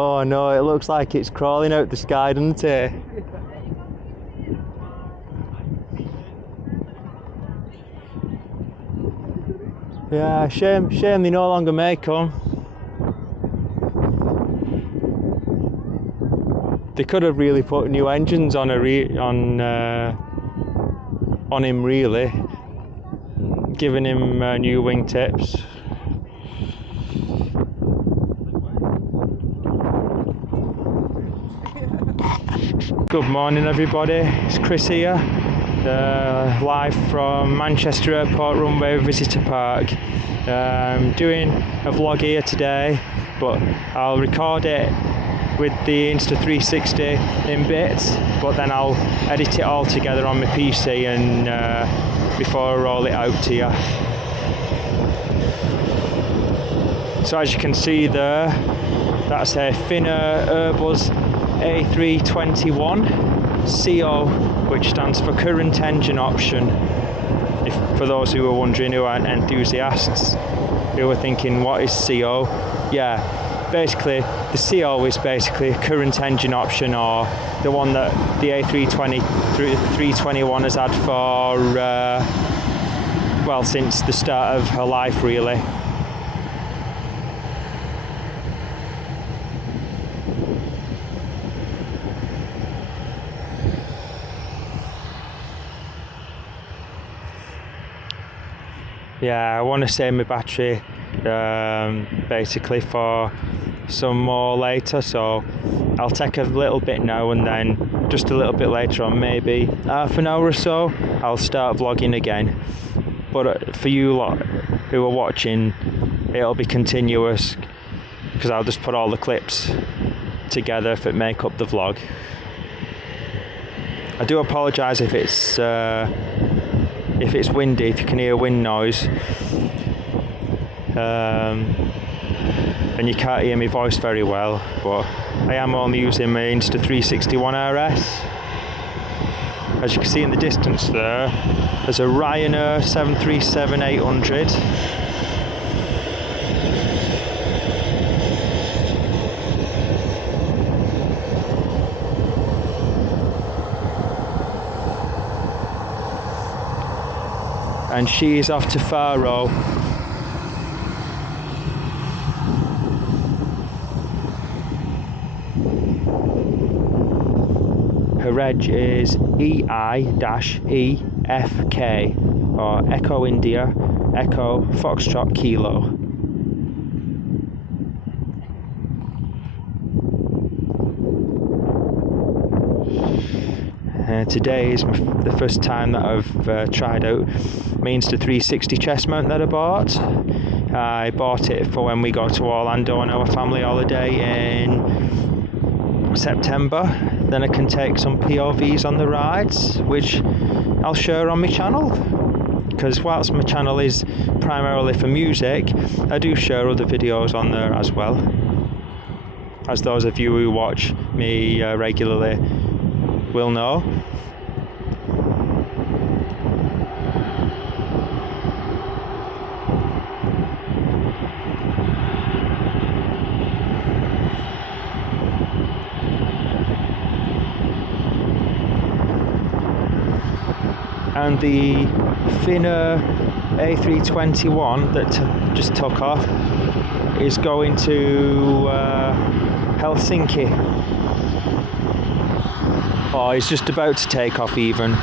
Oh no, it looks like it's crawling out the sky, doesn't it? Yeah, shame they no longer make them. They could have really put new engines on him, really, giving him new wingtips. Good morning, everybody. It's Chris here, live from Manchester Airport Runway Visitor Park. Doing a vlog here today, but I'll record it with the Insta360 in bits, but then I'll edit it all together on my PC and before I roll it out to you. So as you can see there, that's a Finnair Airbus A321 CO, which stands for current engine option. For those who are wondering, who aren't enthusiasts, who are thinking what is CO, yeah, basically the CO is basically current engine option, or the one that the A321 has had for well, since the start of her life, really. Yeah, I want to save my battery basically for some more later, so I'll take a little bit now, and then just a little bit later on, maybe half an hour or so, I'll start vlogging again. But for you lot who are watching, it'll be continuous, because I'll just put all the clips together that make up the vlog. I do apologise if it's windy, if you can hear wind noise, and you can't hear my voice very well, but I am only using my Insta360 RS. As you can see in the distance there's a Ryanair 737-800. And she is off to Faro. Her reg is EI-EFK, or Echo India, Echo Foxtrot Kilo. Today is the first time that I've tried out my Insta360 chest mount that I bought. I bought it for when we go to Orlando on our family holiday in September. Then I can take some POVs on the rides, which I'll share on my channel. Because whilst my channel is primarily for music, I do share other videos on there as well. As those of you who watch me regularly will know. And the Finnair A321 that just took off is going to Helsinki. Oh, he's just about to take off even.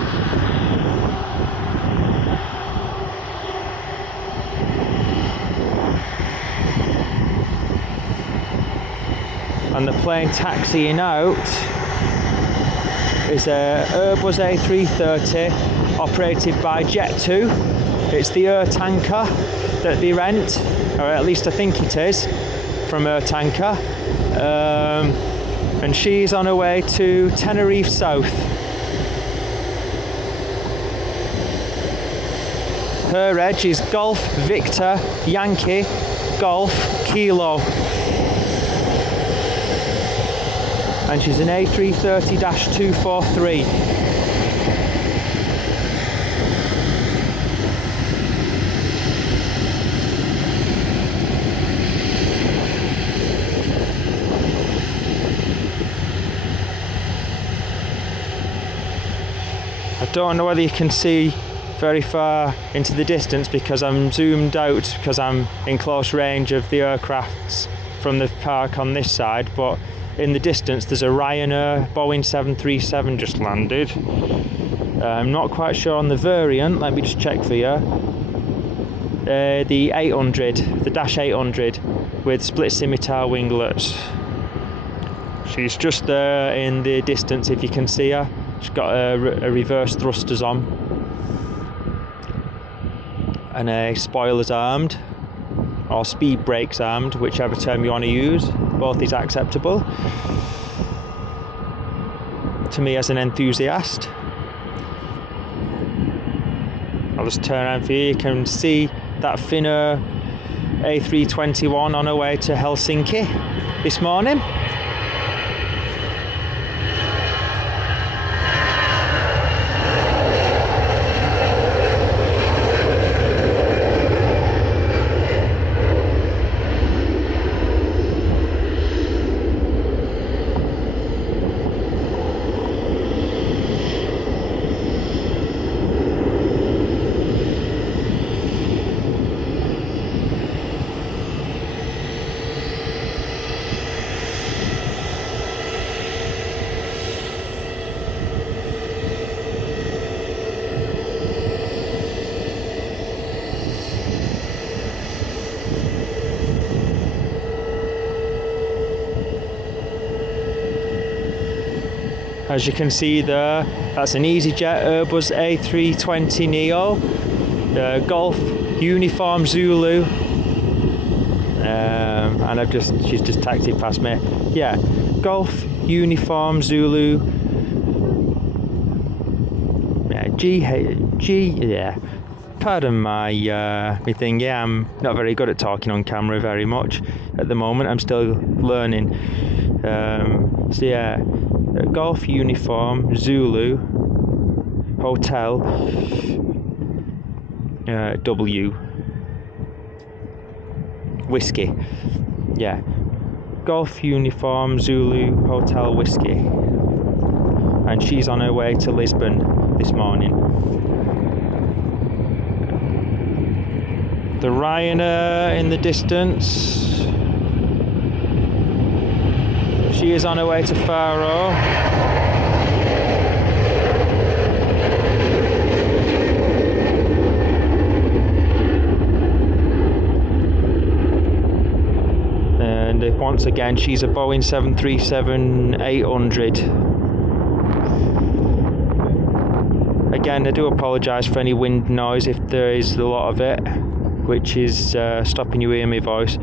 And the plane taxiing out is a Airbus A330 operated by Jet2. It's the air tanker that they rent, or at least I think it is, from Air Tanker. And she's on her way to Tenerife South. Her reg is Golf Victor Yankee Golf Kilo. And she's an A330-243. don't know whether you can see very far into the distance because I'm zoomed out because I'm in close range of the aircrafts from the park on this side, but in the distance there's a Ryanair Boeing 737 just landed. I'm not quite sure on the variant, let me just check for you. The 800, the Dash 800 with split scimitar winglets. She's just there in the distance if you can see her. She's got a reverse thrusters on and a spoilers armed, or speed brakes armed, whichever term you want to use. Both is acceptable to me as an enthusiast. I'll just turn around for you. You can see that Finnair A321 on her way to Helsinki this morning. As you can see there, that's an EasyJet Airbus A320neo, Golf Uniform Zulu, and she's just taxied past me. Yeah, Golf Uniform Zulu, yeah. Pardon my thing. Yeah, I'm not very good at talking on camera very much at the moment. I'm still learning. So yeah. Golf Uniform Zulu Hotel W Whiskey. Yeah, Golf Uniform Zulu Hotel Whiskey, and she's on her way to Lisbon this morning. The Ryanair in the distance. She is on her way to Faro. And once again, she's a Boeing 737-800. Again, I do apologise for any wind noise if there is a lot of it, which is stopping you hearing my voice.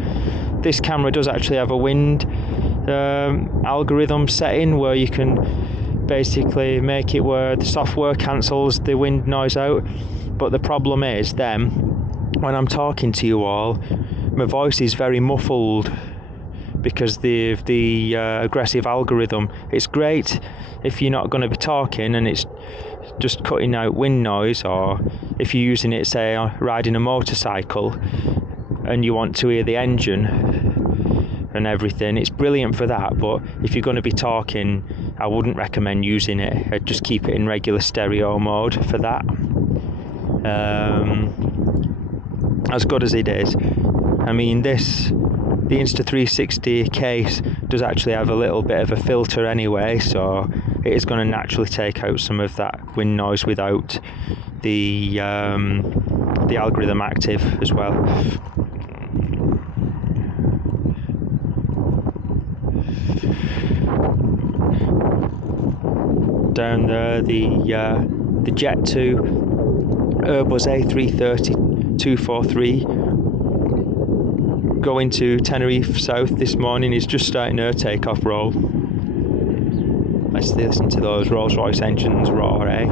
This camera does actually have a wind algorithm setting where you can basically make it where the software cancels the wind noise out, but the problem is then when I'm talking to you all, my voice is very muffled because the aggressive algorithm. It's great if you're not going to be talking and it's just cutting out wind noise, or if you're using it, say, riding a motorcycle and you want to hear the engine and everything. It's brilliant for that, but if you're going to be talking, I wouldn't recommend using it. I'd just keep it in regular stereo mode for that. As good as it is, I mean, the Insta360 case does actually have a little bit of a filter anyway, so it is going to naturally take out some of that wind noise without the algorithm active as well. Down there, the Jet 2 Airbus A330-243 going to Tenerife South this morning is just starting her takeoff roll. Let's listen to those Rolls-Royce engines roar, eh?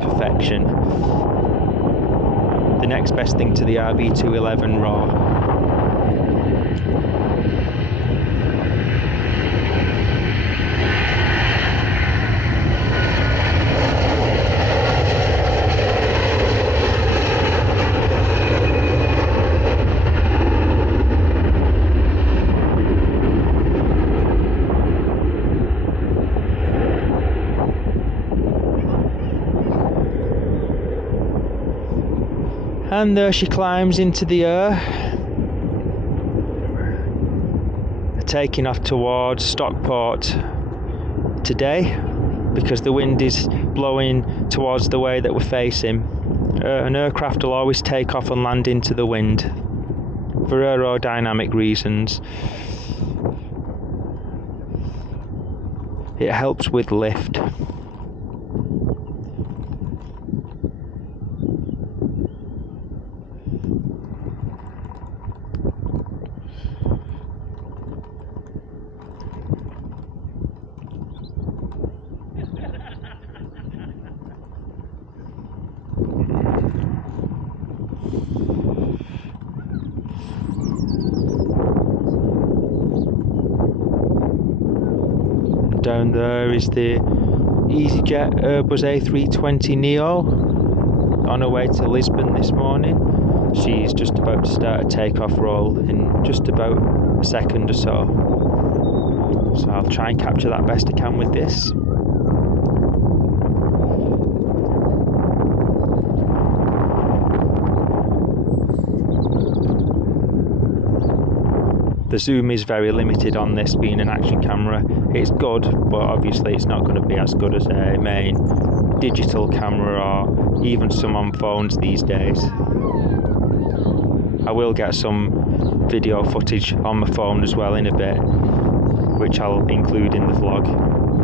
Perfection. The next best thing to the RB211 roar. And there she climbs into the air, taking off towards Stockport today, because the wind is blowing towards the way that we're facing. An aircraft will always take off and land into the wind for aerodynamic reasons. It helps with lift. Down there is the EasyJet Airbus A320neo on her way to Lisbon this morning. She's just about to start a takeoff roll in just about a second or so. So I'll try and capture that best I can with this. The zoom is very limited on this being an action camera. It's good, but obviously it's not going to be as good as a main digital camera or even some on phones these days. I will get some video footage on my phone as well in a bit, which I'll include in the vlog,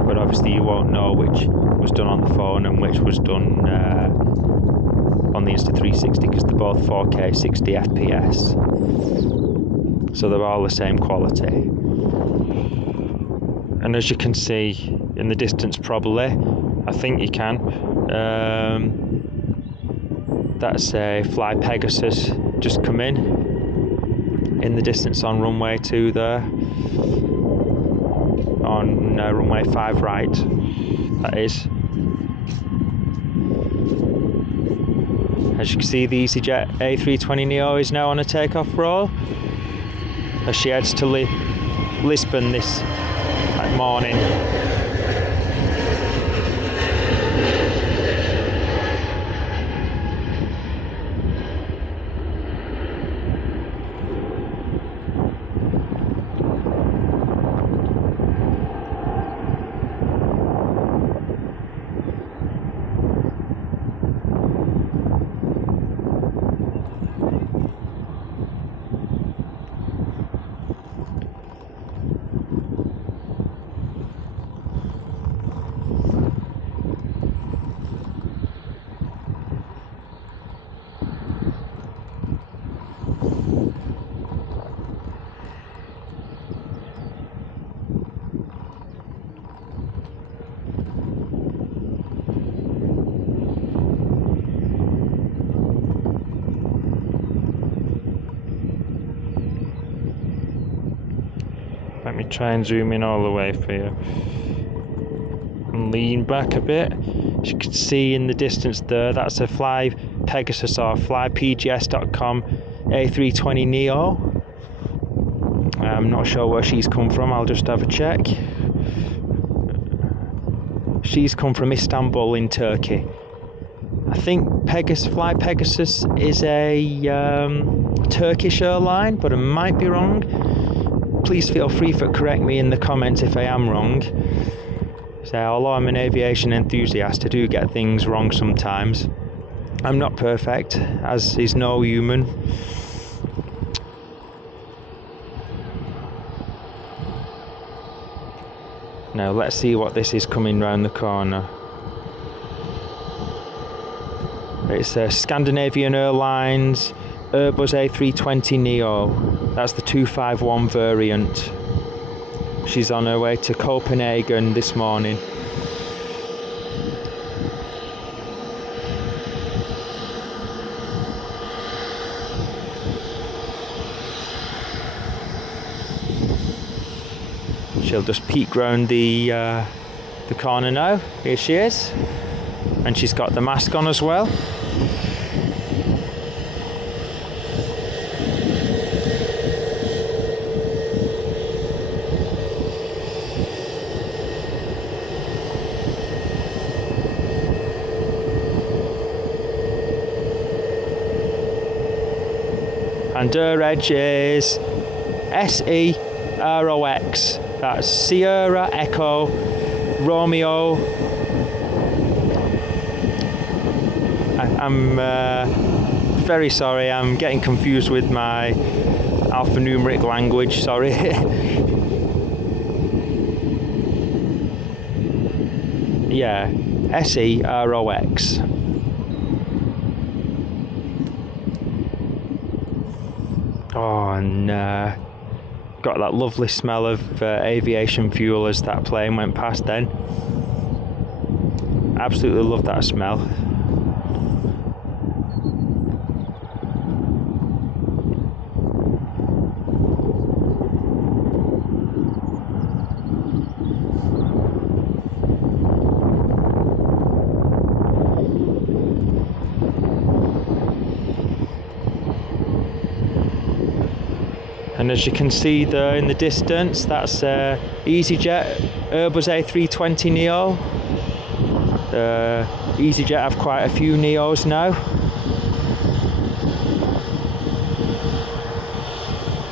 but obviously you won't know which was done on the phone and which was done on the Insta360, because they're both 4K 60 FPS. So they're all the same quality. And as you can see in the distance, probably, I think you can, that's a Fly Pegasus just come in the distance on runway 2 there, on runway 5 right, that is. As you can see, the EasyJet A320neo is now on a takeoff roll as she heads to Lisbon this morning. Let me try and zoom in all the way for you. And lean back a bit. As you can see in the distance there, that's a Fly Pegasus or flypgs.com A320neo. I'm not sure where she's come from, I'll just have a check. She's come from Istanbul in Turkey. I think Fly Pegasus is a Turkish airline, but I might be wrong. Please feel free to correct me in the comments if I am wrong. So, although I'm an aviation enthusiast, I do get things wrong sometimes. I'm not perfect, as is no human. Now let's see what this is coming round the corner. It's a Scandinavian Airlines Airbus A320neo. That's the 251 variant. She's on her way to Copenhagen this morning. She'll just peek round the corner now. Here she is. And she's got the mask on as well. and her reg is SEROX. That's Sierra Echo Romeo. I'm very sorry, I'm getting confused with my alphanumeric language, sorry. Yeah, SEROX. Oh, and got that lovely smell of aviation fuel as that plane went past then. Absolutely love that smell. And as you can see there in the distance, that's EasyJet Airbus A320neo. EasyJet have quite a few Neos now.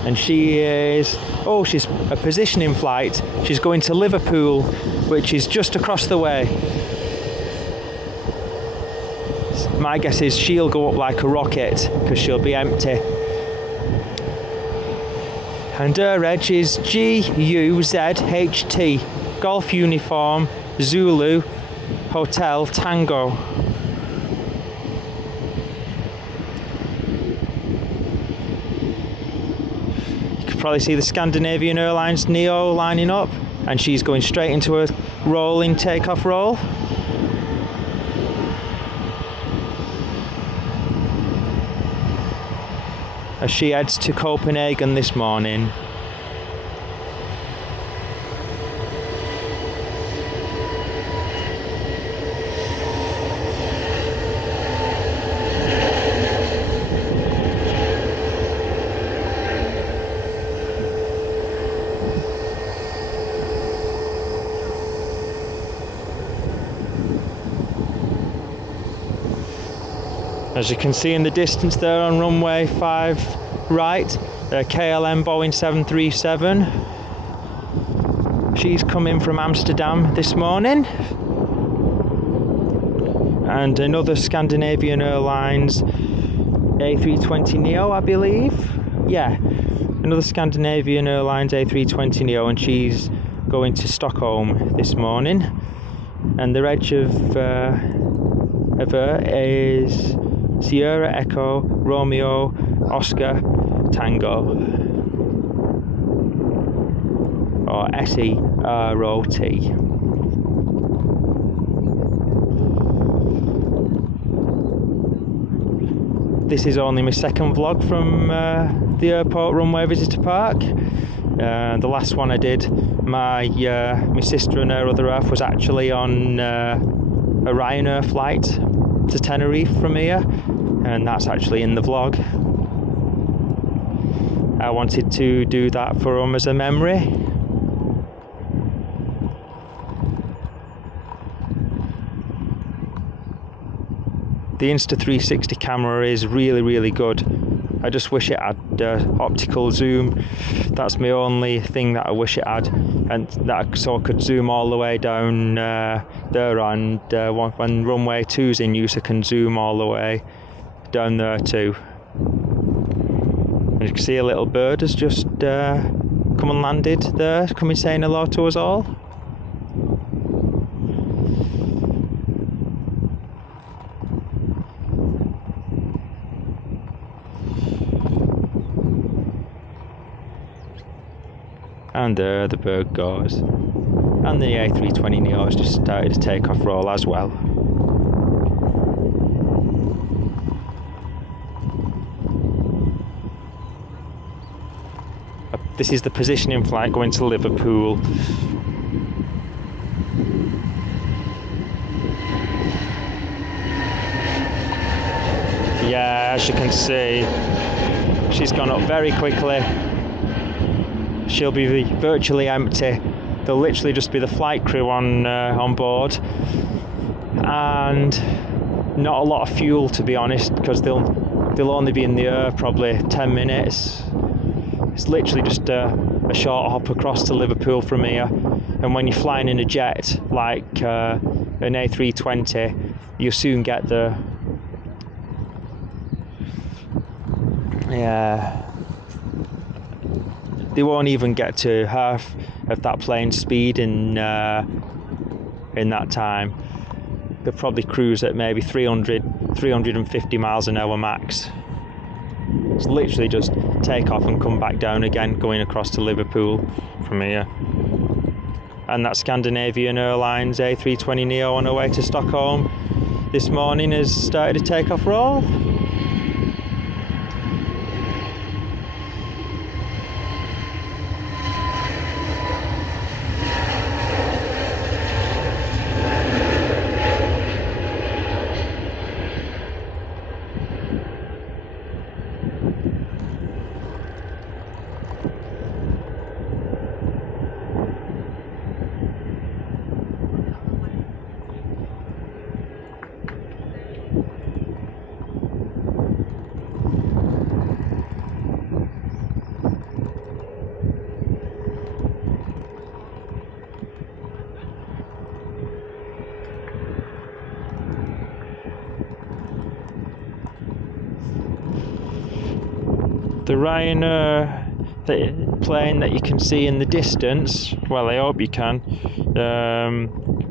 And she is, oh, she's a positioning flight. She's going to Liverpool, which is just across the way. My guess is she'll go up like a rocket because she'll be empty. And her reg is GUZHT, Golf Uniform, Zulu, Hotel, Tango. You can probably see the Scandinavian Airlines Neo lining up, and she's going straight into a rolling takeoff roll. As she heads to Copenhagen this morning. As you can see in the distance there on runway 5 right, KLM Boeing 737. She's coming from Amsterdam this morning. And another Scandinavian Airlines A320neo, I believe. Yeah, another Scandinavian Airlines A320neo, and she's going to Stockholm this morning. And the reg of her is Sierra Echo Romeo Oscar Tango, or SEROT. This is only my second vlog from the airport runway visitor park. The last one I did, my sister and her other half was actually on a Ryanair flight to Tenerife from here, and that's actually in the vlog. I wanted to do that for them as a memory. The Insta360 camera is really good. I just wish it had optical zoom. That's my only thing that I wish it had, and that so I could zoom all the way down there, and when runway 2's in use I can zoom all the way down there too. And you can see a little bird has just come and landed there, coming saying hello to us all. And there the bird goes. And the A320neo has just started a takeoff roll as well. This is the positioning flight going to Liverpool. Yeah, as you can see, she's gone up very quickly. She'll be virtually empty. There'll literally just be the flight crew on board, and not a lot of fuel, to be honest, because they'll they'll only be in the air probably 10 minutes. It's literally just a short hop across to Liverpool from here. And when you're flying in a jet like an A320, you'll soon get there. Yeah. They won't even get to half of that plane's speed in that time. They'll probably cruise at maybe 350 miles an hour max. It's literally just take off and come back down again, going across to Liverpool from here. And that Scandinavian Airlines A320neo on our way to Stockholm this morning has started a takeoff roll. The Ryanair plane that you can see in the distance, well, I hope you can.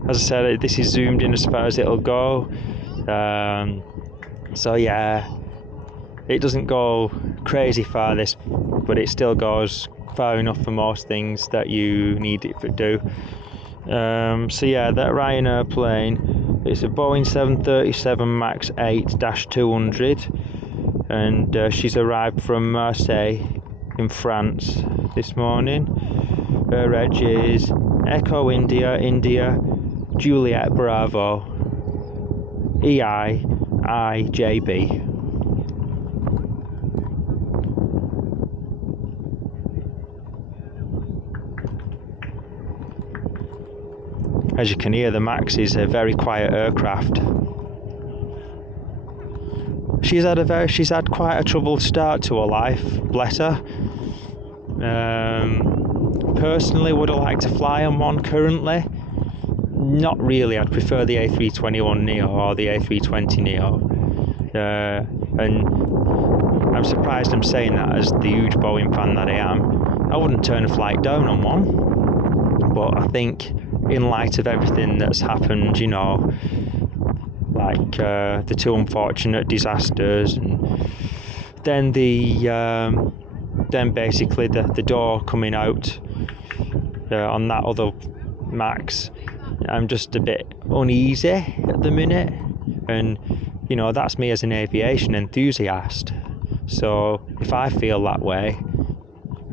As I said, this is zoomed in as far as it'll go. So yeah, it doesn't go crazy far, this, but it still goes far enough for most things that you need it to do. So yeah, that Ryanair plane, it's a Boeing 737 MAX 8-200. And she's arrived from Marseille in France this morning. Her reg is Echo India India Juliet Bravo EI-IJB. As you can hear, the MAX is a very quiet aircraft. She's had quite a troubled start to her life, bless her. Personally, would I like to fly on one currently? Not really. I'd prefer the A321neo or the A320neo. And I'm surprised I'm saying that as the huge Boeing fan that I am. I wouldn't turn a flight down on one. But I think in light of everything that's happened, you know, like the two unfortunate disasters, and then basically the door coming out on that other MAX, I'm just a bit uneasy at the minute. And you know, that's me as an aviation enthusiast, so if I feel that way,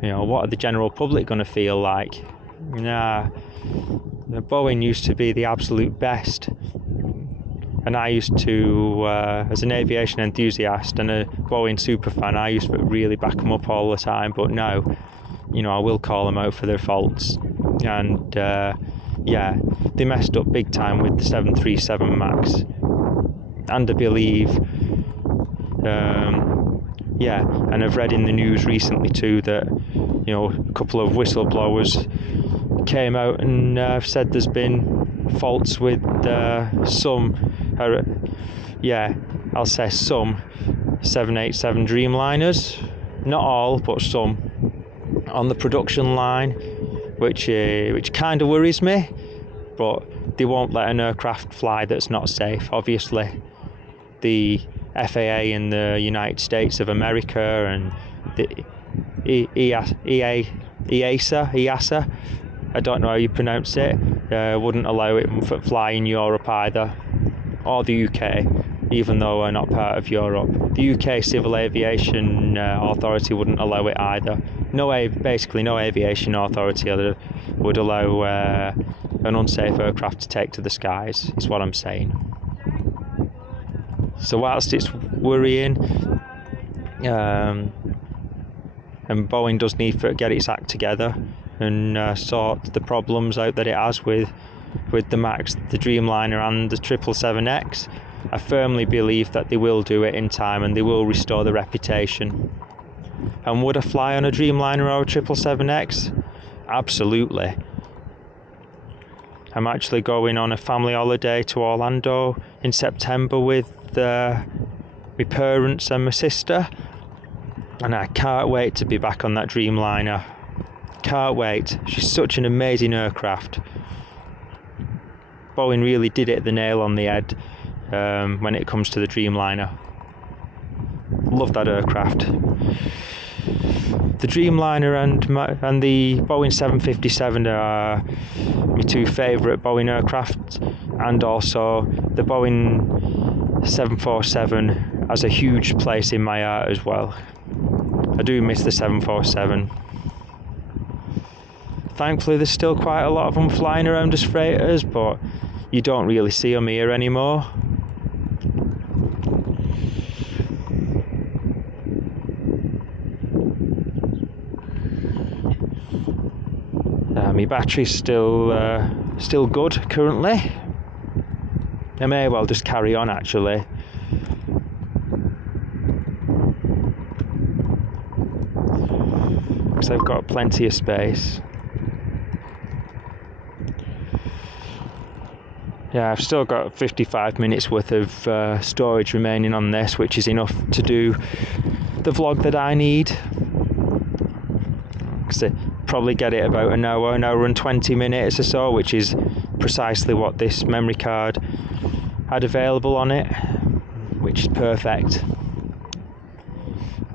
you know, what are the general public going to feel like? Nah, Boeing used to be the absolute best. And I used to, as an aviation enthusiast and a Boeing superfan, I used to really back them up all the time. But now, you know, I will call them out for their faults. And yeah, they messed up big time with the 737 MAX. And I believe, yeah, and I've read in the news recently too that, you know, a couple of whistleblowers came out and said there's been faults with some, yeah, I'll say some 787 Dreamliners, not all, but some, on the production line, which kind of worries me. But they won't let an aircraft fly that's not safe. Obviously, the FAA in the United States of America and the EASA, I don't know how you pronounce it, wouldn't allow it for fly in Europe either, or the UK, even though we're not part of Europe. The UK Civil Aviation Authority wouldn't allow it either. Basically no aviation authority would allow an unsafe aircraft to take to the skies, is what I'm saying. So whilst it's worrying, and Boeing does need to get its act together and sort the problems out that it has with the MAX, the Dreamliner and the 777X, I firmly believe that they will do it in time and they will restore the reputation. And would I fly on a Dreamliner or a 777X? Absolutely. I'm actually going on a family holiday to Orlando in September with my parents and my sister, and I can't wait to be back on that Dreamliner. Can't wait. She's such an amazing aircraft. Boeing really did hit the nail on the head when it comes to the Dreamliner. Love that aircraft. The Dreamliner and the Boeing 757 are my two favourite Boeing aircraft, and also the Boeing 747 has a huge place in my heart as well. I do miss the 747. Thankfully there's still quite a lot of them flying around as freighters, but you don't really see them here anymore. My battery's still good currently. I may well just carry on actually. Because I've got plenty of space. Yeah, I've still got 55 minutes worth of storage remaining on this, which is enough to do the vlog that I need. Because probably get it about an hour and 20 minutes or so, which is precisely what this memory card had available on it, which is perfect.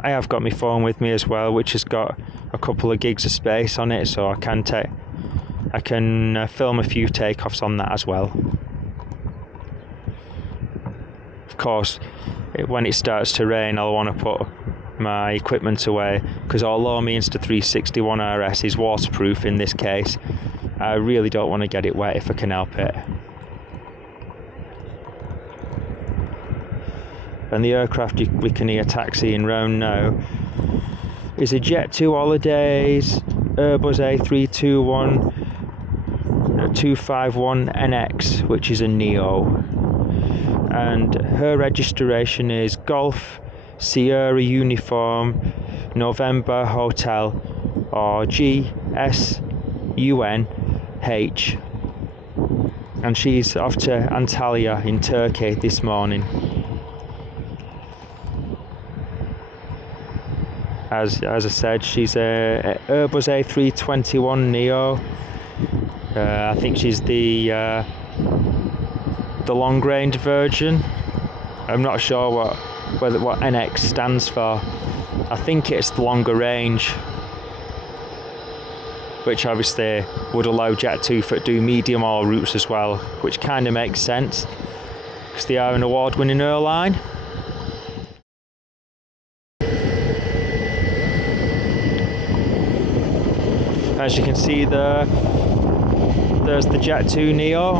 I have got my phone with me as well, which has got a couple of gigs of space on it, so I can film a few takeoffs on that as well. Of course, when it starts to rain, I'll want to put my equipment away, because although my Insta360 RS is waterproof in this case, I really don't want to get it wet if I can help it. And the aircraft we can hear taxiing round now is a Jet2 Holidays Airbus A321 251NX, which is a Neo, and her registration is Golf Sierra Uniform November Hotel, or GSUNH, and she's off to Antalya in Turkey this morning. As I said, she's a Airbus A321 Neo. I think she's the long range version. I'm not sure what NX stands for. I think it's the longer range, which obviously would allow Jet2 to do medium haul routes as well, which kind of makes sense because they are an award-winning airline. As you can see there's the Jet2 Neo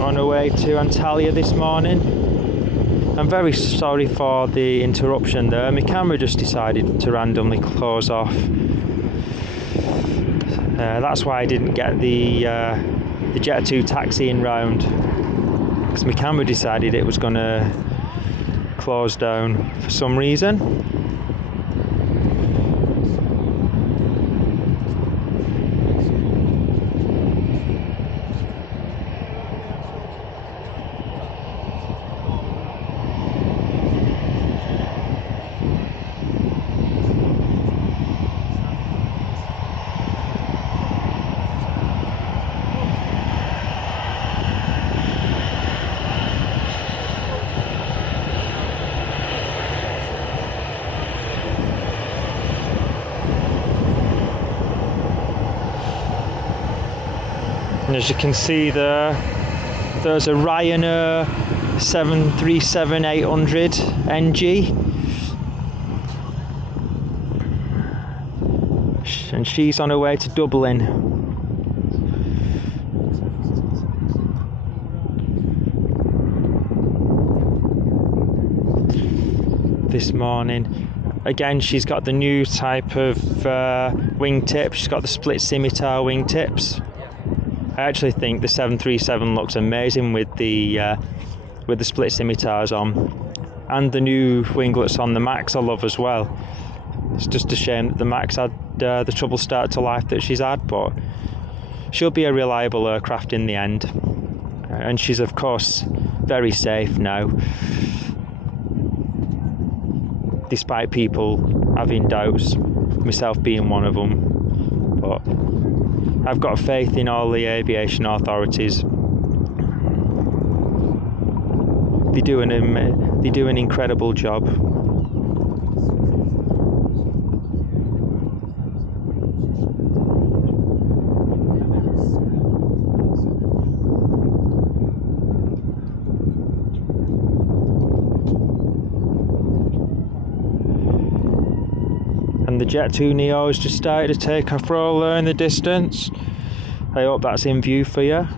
on her way to Antalya this morning. I'm very sorry for the interruption there. My camera just decided to randomly close off. That's why I didn't get the Jet2 taxiing round, because my camera decided it was going to close down for some reason. And as you can see there's a Ryanair 737-800 NG, and she's on her way to Dublin. This morning. Again, she's got the new type of wingtip. She's got the split scimitar wingtips. I actually think the 737 looks amazing with the with the split scimitars on, and the new winglets on the Max I love as well. It's just a shame that the Max had the trouble start to life that she's had, but she'll be a reliable aircraft in the end, and she's of course very safe now, despite people having doubts, myself being one of them. But I've got faith in all the aviation authorities. They do an incredible job. And the Jet 2 Neo has just started to take off roller in the distance. I hope that's in view for you.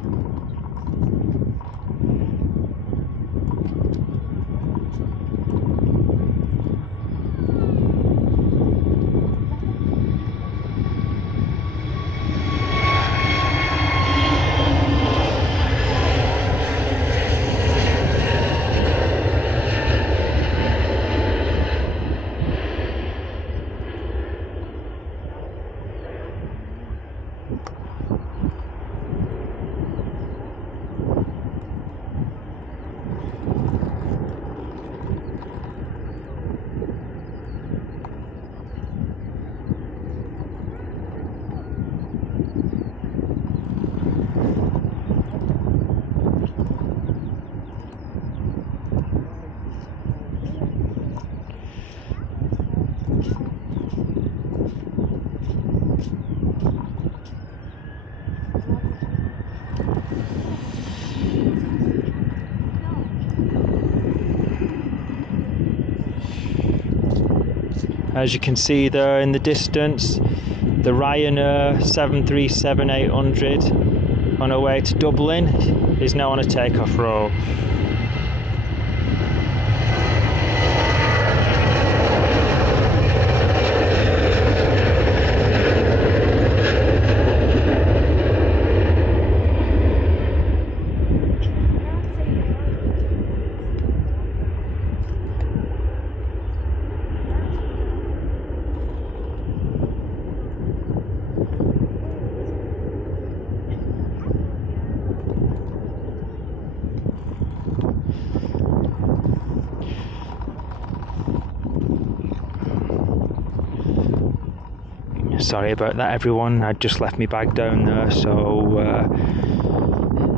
As you can see there in the distance, the Ryanair 737-800 on her way to Dublin is now on a takeoff roll. Sorry about that, everyone. I just left my bag down there, so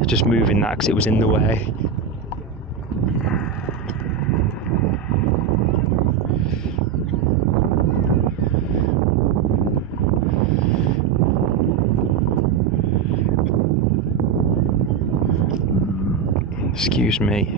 just moving that because it was in the way. Excuse me.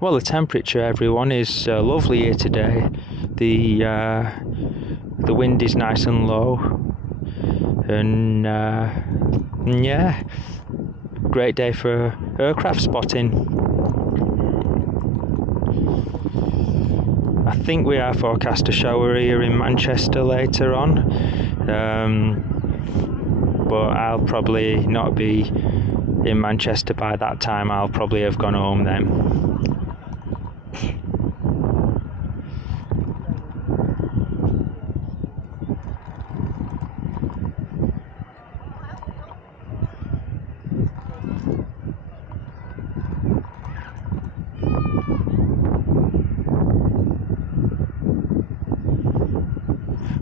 Well, the temperature, everyone, is lovely here today. The wind is nice and low, and yeah, great day for aircraft spotting. I think we are forecast a shower here in Manchester later on, but I'll probably not be in Manchester by that time. I'll probably have gone home then.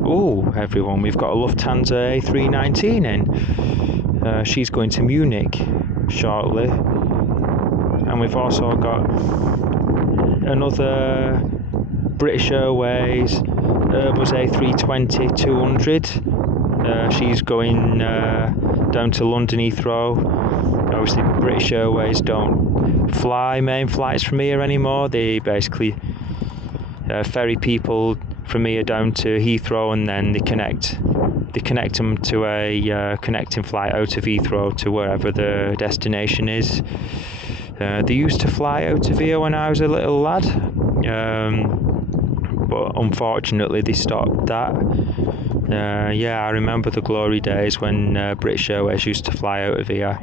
Oh, everyone, we've got a Lufthansa A319 in. She's going to Munich shortly. And we've also got another British Airways Airbus A320-200 She's going down to London Heathrow. Obviously, British Airways don't fly main flights from here anymore. They basically ferry people from here down to Heathrow, and then they connect them to a connecting flight out of Heathrow to wherever the destination is. They used to fly out of here when I was a little lad, but unfortunately they stopped that. I remember the glory days when British Airways used to fly out of here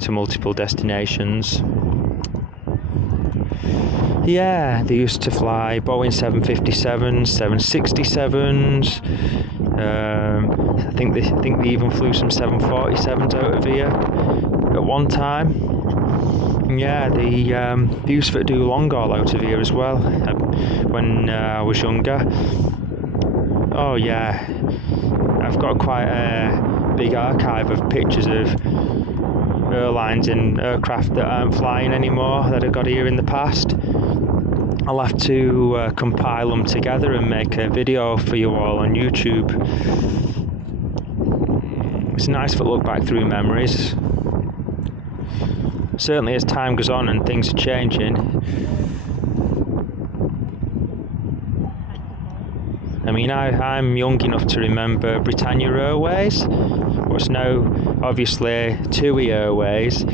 to multiple destinations. Yeah, they used to fly Boeing 757s, 767s. I think they even flew some 747s out of here at one time. Yeah, they used to do long haul out of here as well when I was younger. Oh yeah, I've got quite a big archive of pictures of airlines and aircraft that aren't flying anymore that I got here in the past. I'll have to compile them together and make a video for you all on YouTube. It's nice to look back through memories. Certainly as time goes on and things are changing. I mean, I'm young enough to remember Britannia Airways, what's now obviously TUI Airways.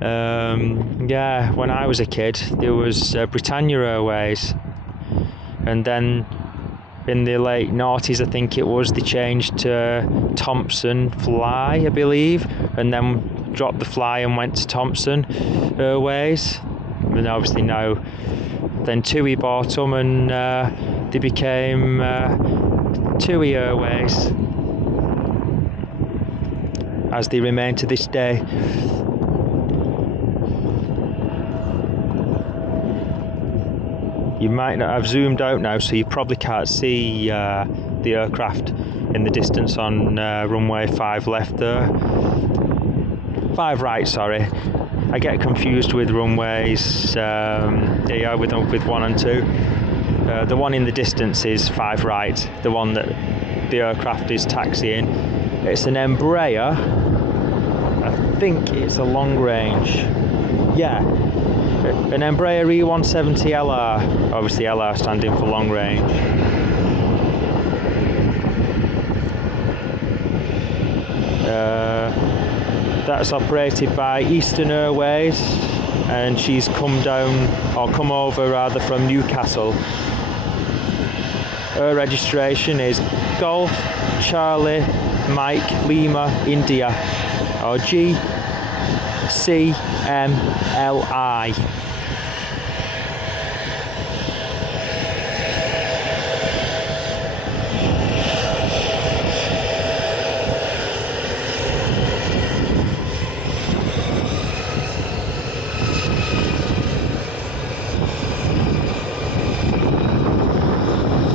When I was a kid, there was Britannia Airways, and then in the late noughties, I think it was, they changed to Thompson Fly, I believe, and then dropped the Fly and went to Thompson Airways. And obviously now, then TUI bought them and they became TUI Airways, as they remain to this day. You might not have zoomed out now, so you probably can't see the aircraft in the distance on runway 5 left there. 5 right, sorry. I get confused with runways with 1 and 2. The one in the distance is 5 right, the one that the aircraft is taxiing. It's an Embraer. I think it's a long range. Yeah. An Embraer E170LR, obviously LR standing for long range. That's operated by Eastern Airways, and she's come over from Newcastle. Her registration is Golf Charlie Mike Lima India, or GCMLI.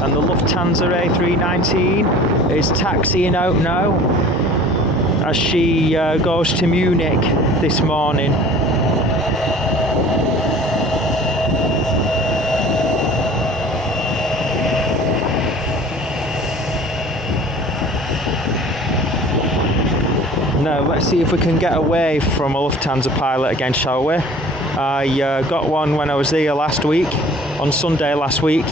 And the Lufthansa A319 is taxiing out now as she goes to Munich this morning. Now let's see if we can get away from a Lufthansa pilot again, shall we? I got one when I was here last week, on Sunday last week.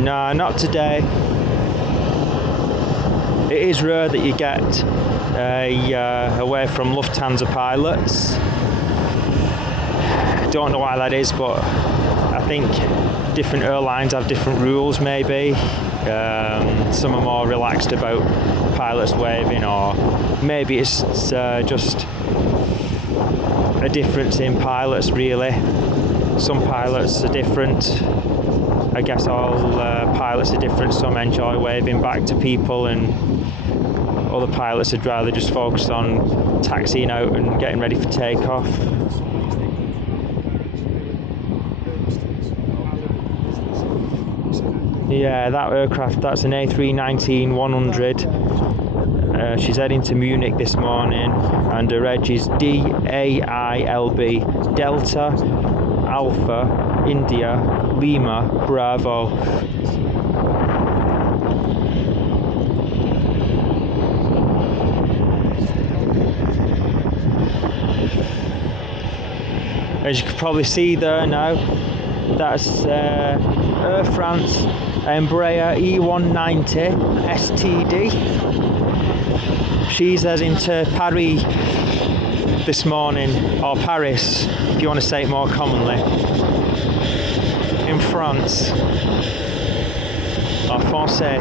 No, not today. It is rare that you get away from Lufthansa pilots. Don't know why that is, but I think different airlines have different rules maybe. Some are more relaxed about pilots waving, or maybe it's just a difference in pilots really. Some pilots are different. I guess all pilots are different. Some enjoy waving back to people, and other pilots would rather just focus on taxiing out and getting ready for takeoff. Yeah, that aircraft, that's an A319-100. She's heading to Munich this morning, and her reg is DAILB, Delta Alpha India Lima Bravo. As you can probably see there now, that's Air France Embraer E190 STD. She's heading to Paris this morning, or Paris if you want to say it more commonly, in France, or Français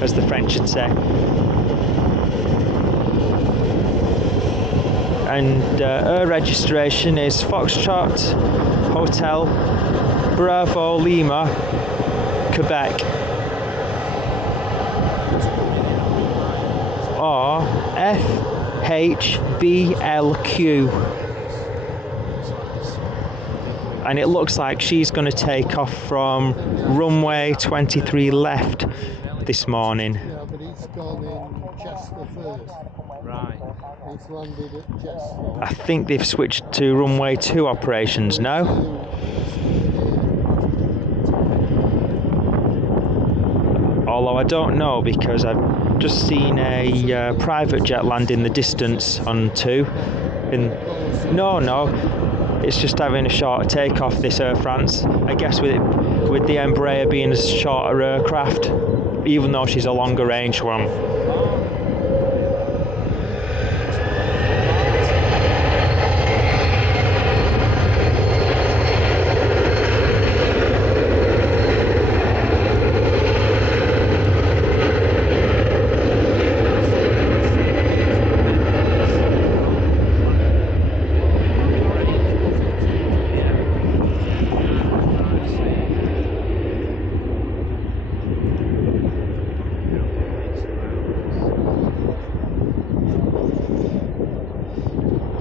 as the French would say. And her registration is Foxtrot Hotel Bravo Lima Quebec, or FHBLQ. And it looks like she's going to take off from runway 23 left this morning. Yeah, but he's gone in Chester first. Right. He's landed at Chester. I think they've switched to runway 2 operations now. Although I don't know, because I've just seen a private jet land in the distance on 2. No, it's just having a shorter takeoff, this Air France. I guess with the Embraer being a shorter aircraft, even though she's a longer range one.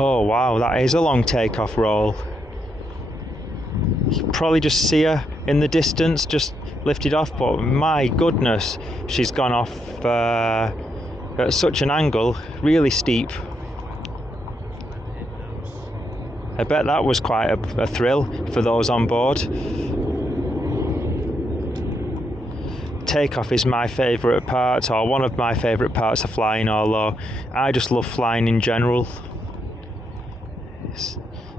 Oh wow, that is a long takeoff roll. You can probably just see her in the distance, just lifted off, but my goodness, she's gone off at such an angle, really steep. I bet that was quite a thrill for those on board. Takeoff is my favourite part, or one of my favourite parts of flying, although I just love flying in general.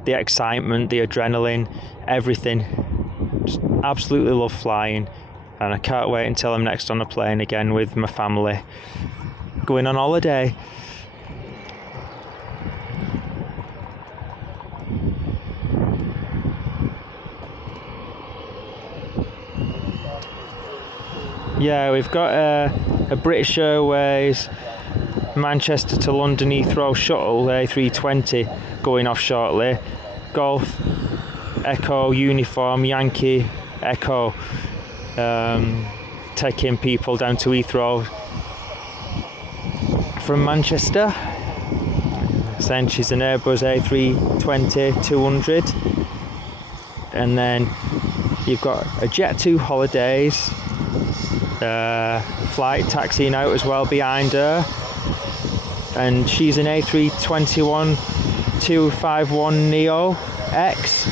The excitement, the adrenaline, everything. Just absolutely love flying, and I can't wait until I'm next on a plane again with my family, going on holiday. Yeah, we've got a British Airways Manchester to London Heathrow shuttle A320 going off shortly. Golf Echo Uniform Yankee Echo, taking people down to Heathrow from Manchester. Then she's an Airbus A320-200, and then you've got a Jet2 Holidays flight taxiing out as well behind her, and she's an A321-251 Neo X.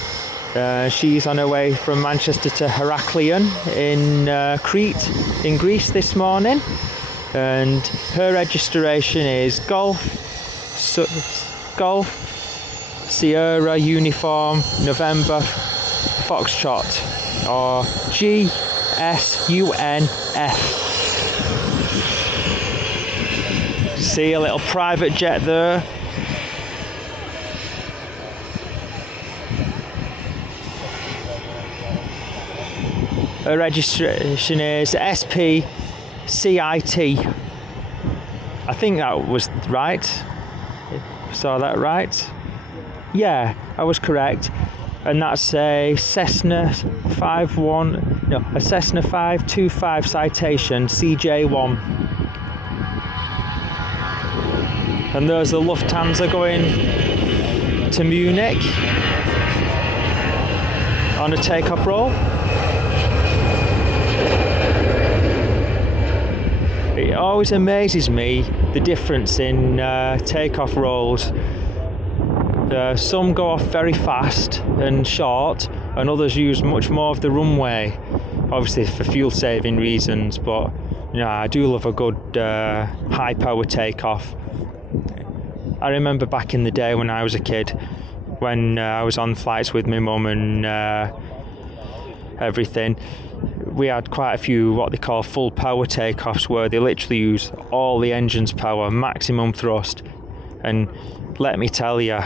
She's on her way from Manchester to Heraklion in Crete in Greece this morning, and her registration is Golf Sierra Uniform November Foxtrot, or GSUNF. See a little private jet there. Her registration is SPCIT. I think that was right. Saw that right? Yeah, I was correct. And that's a Cessna 525 citation CJ1. And there's the Lufthansa going to Munich on a takeoff roll. always amazes me the difference in takeoff rolls. Some go off very fast and short, and others use much more of the runway, obviously for fuel saving reasons, but I do love a good high power takeoff. I remember back in the day when I was a kid, when I was on flights with my mum and everything, we had quite a few what they call full power takeoffs, where they literally use all the engine's power, maximum thrust, and let me tell you,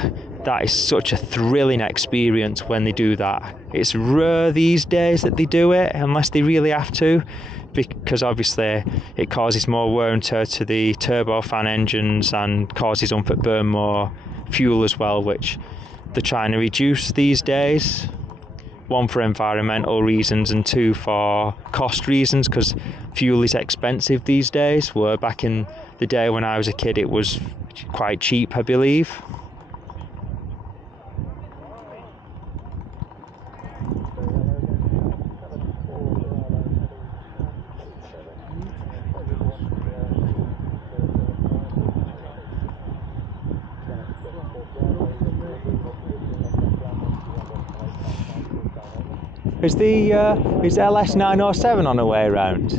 that is such a thrilling experience when they do that. It's rare these days that they do it, unless they really have to, because obviously it causes more wear and tear to the turbofan engines and causes them to burn more fuel as well, which they're trying to reduce these days. One, for environmental reasons, and two, for cost reasons, because fuel is expensive these days, where back in the day when I was a kid it was quite cheap, I believe. Is LS 907 on her way around?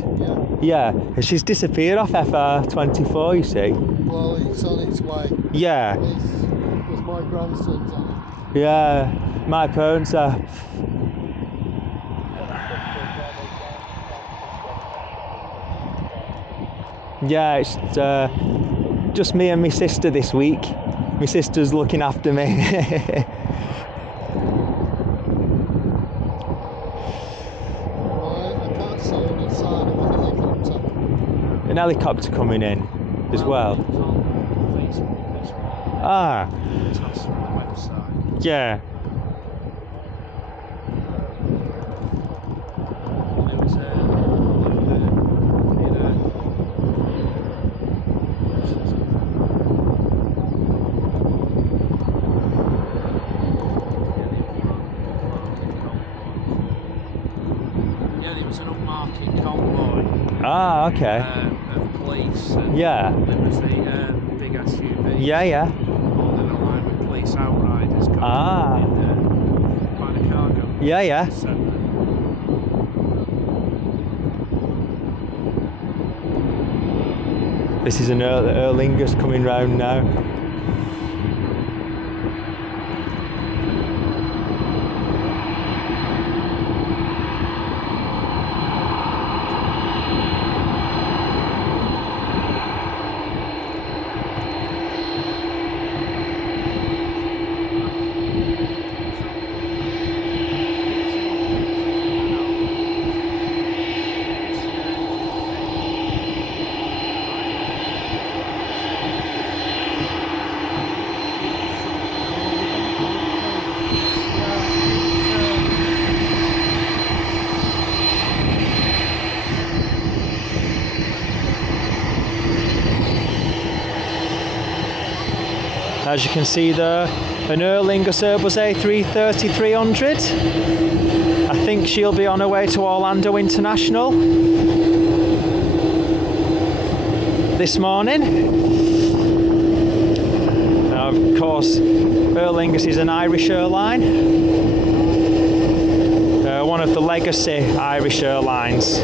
Yeah. Yeah, she's disappeared off FR24, you see. Well, it's on its way. Yeah. Because my grandson's on it. Yeah, my parents are. Yeah, it's just me and my sister this week. My sister's looking after me. I can't see any sign of a helicopter. An helicopter coming in as well. It's on Facebook as well. Ah. It's on the website. Yeah. There was an upmarket convoy. Ah, okay. Of police. And Yeah. There was the big SUV. Yeah. Holding a line with police outriders coming by the cargo. Yeah. Centre. This is an Aer Lingus coming round now. As you can see there, an Aer Lingus Airbus A330-300. I think she'll be on her way to Orlando International this morning. Now, of course, Aer Lingus is an Irish airline, one of the legacy Irish airlines.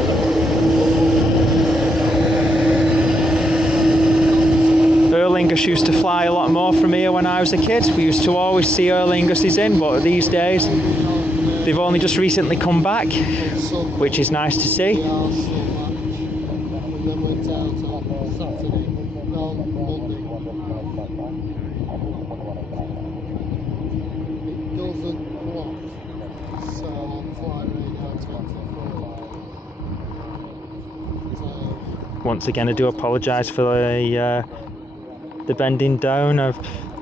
Aer Lingus used to fly a lot more from here when I was a kid. We used to always see Aer Linguses in, but these days they've only just recently come back, which is nice to see. We are still back. And then went out on Saturday, on Monday. It doesn't plot, so on flight radar 24. So, Once again, I do apologise for the bending down. I'm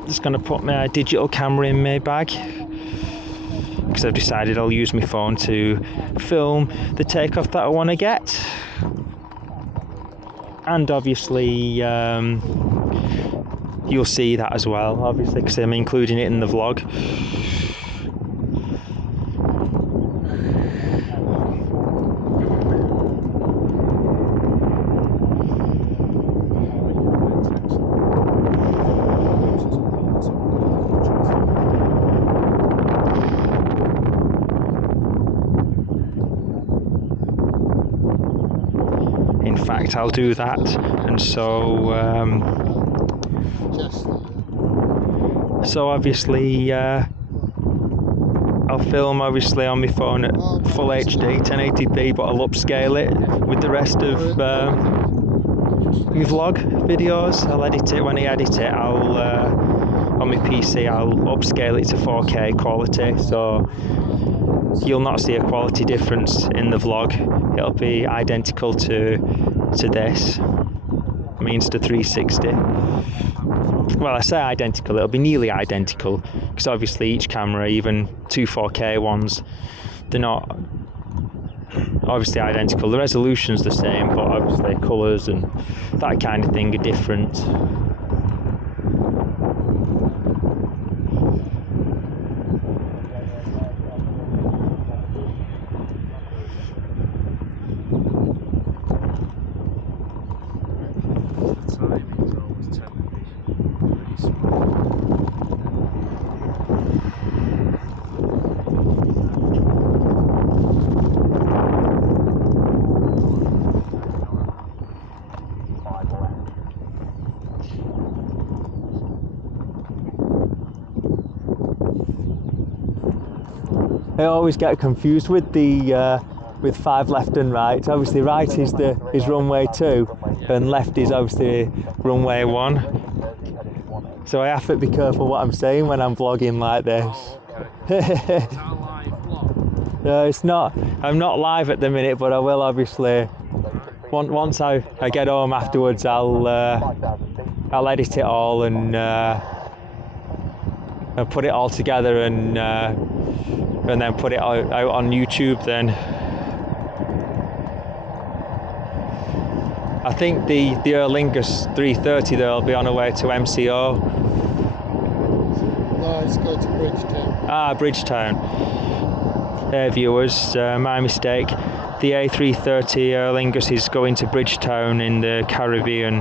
just going to put my digital camera in my bag, because I've decided I'll use my phone to film the takeoff that I want to get. And obviously you'll see that as well, obviously, because I'm including it in the vlog. fact, I'll do that. And so obviously I'll film obviously on my phone at full HD 1080p, but I'll upscale it with the rest of my vlog videos. I'll edit it. When I edit it, I'll on my PC I'll upscale it to 4K quality, so you'll not see a quality difference in the vlog. It'll be identical to this, means to 360. Well, I say identical, it'll be nearly identical, because obviously each camera, even two 4K ones, they're not obviously identical. The resolution's the same, but obviously colours and that kind of thing are different. I always get confused with the with 5 left and right. Obviously right is runway 2 and left is obviously runway 1. So I have to be careful what I'm saying when I'm vlogging like this. Is that a live vlog? No, it's not. I'm not live at the minute, but I will obviously. Once I get home afterwards, I'll edit it all and I'll put it all together and then put it out on YouTube then. I think the Aer Lingus 330 there will be on her way to MCO. No, it's going to Bridgetown. Ah, Bridgetown. Viewers, my mistake. The A330 Aer Lingus is going to Bridgetown in the Caribbean,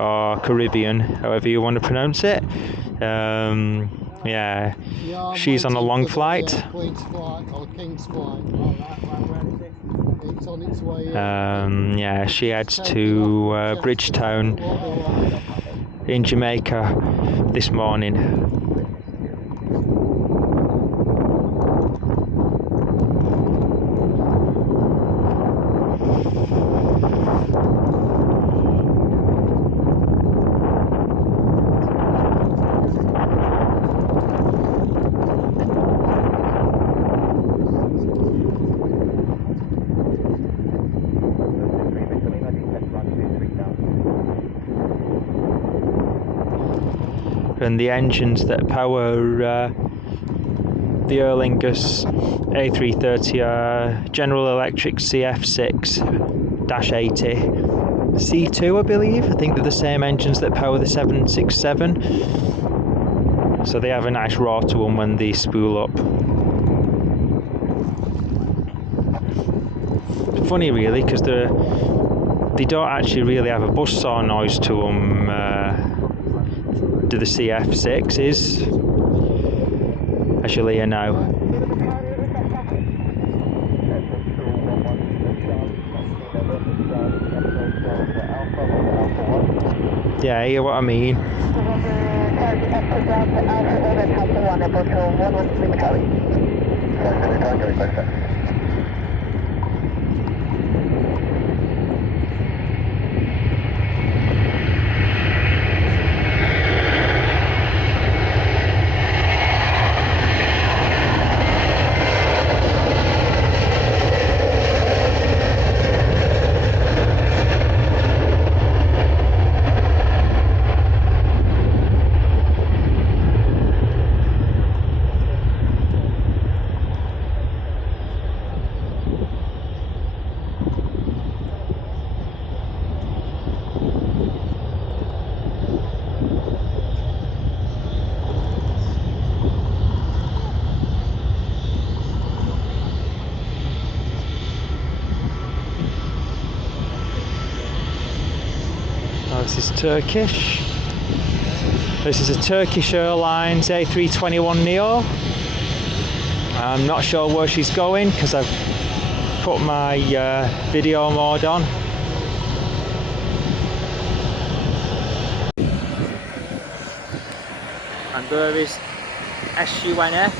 or Caribbean, however you want to pronounce it. Yeah, she's on a long flight. Queen's flight or King's flight. It's on its way in. Yeah, she heads to Bridgetown in Jamaica this morning. And the engines that power the Aer Lingus A330 are General Electric CF6-80 C2, I believe. I think they're the same engines that power the 767. So they have a nice roar to them when they spool up. Funny really, because they don't actually really have a buzzsaw noise to them. Do the CF6s, as you'll hear now. Yeah, you hear what I mean? This is Turkish. This is a Turkish Airlines A321neo. I'm not sure where she's going because I've put my video mode on. And there is SUNF.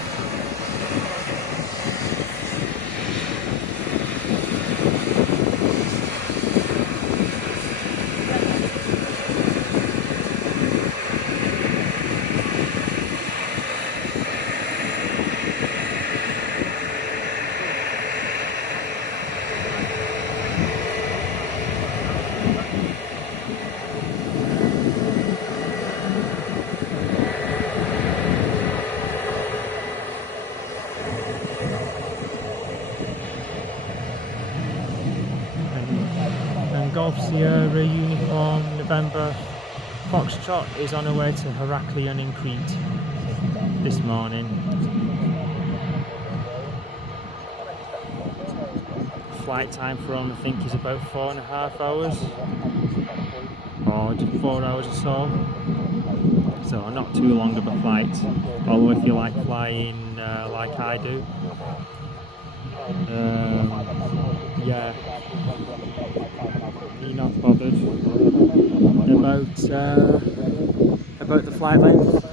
And Golf Sierra Uniform November Foxtrot is on her way to Heraklion in Crete this morning. Flight time for them I think is about 4.5 hours, or just 4 hours or so. So not too long of a flight, although if you like flying like I do, yeah, you're not bothered about the flight length.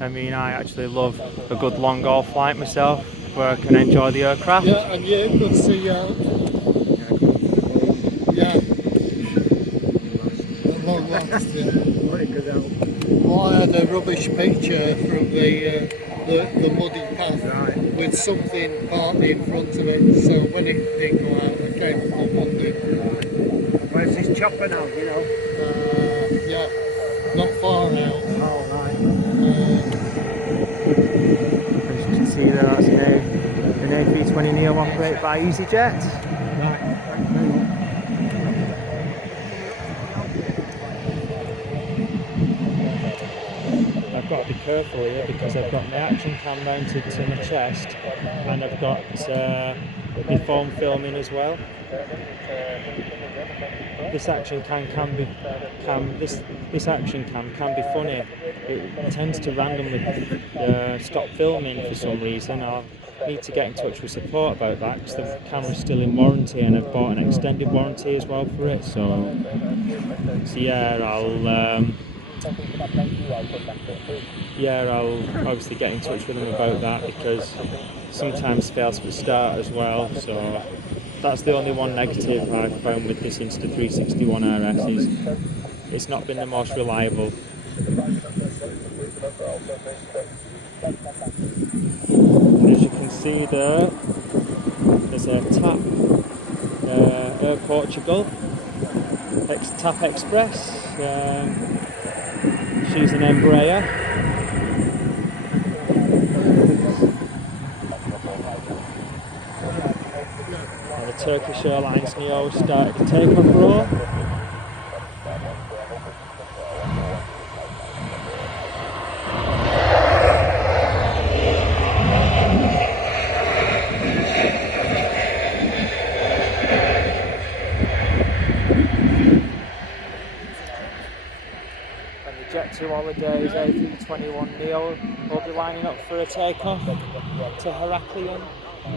I mean, I actually love a good long haul flight myself, where I can enjoy the aircraft. Yeah, and you could see yeah, at long last, yeah. Well, I had a rubbish picture from the muddy path with something parked in front of it, so when it didn't go out, I came up on Monday. Where's this chopper now, you know? Yeah, not far out. Oh, right. As you can see there, that's an A320neo operated by EasyJet. Right, thanks very much. I've got to be careful here because I've got my action cam mounted to my chest, and I've got my phone filming as well. This action cam can be funny. It tends to randomly stop filming for some reason. I'll need to get in touch with support about that because the camera's still in warranty, and I've bought an extended warranty as well for it. So yeah, I'll obviously get in touch with them about that, because sometimes fails for start as well. So that's the only one negative I've found with this Insta361 RS, is it's not been the most reliable. And as you can see there, there's a TAP Air Portugal TAP Express. She's an Embraer. And the Turkish Airlines Neo started the takeoff roll. Jet2 Holidays A321neo will be lining up for a takeoff to Heraklion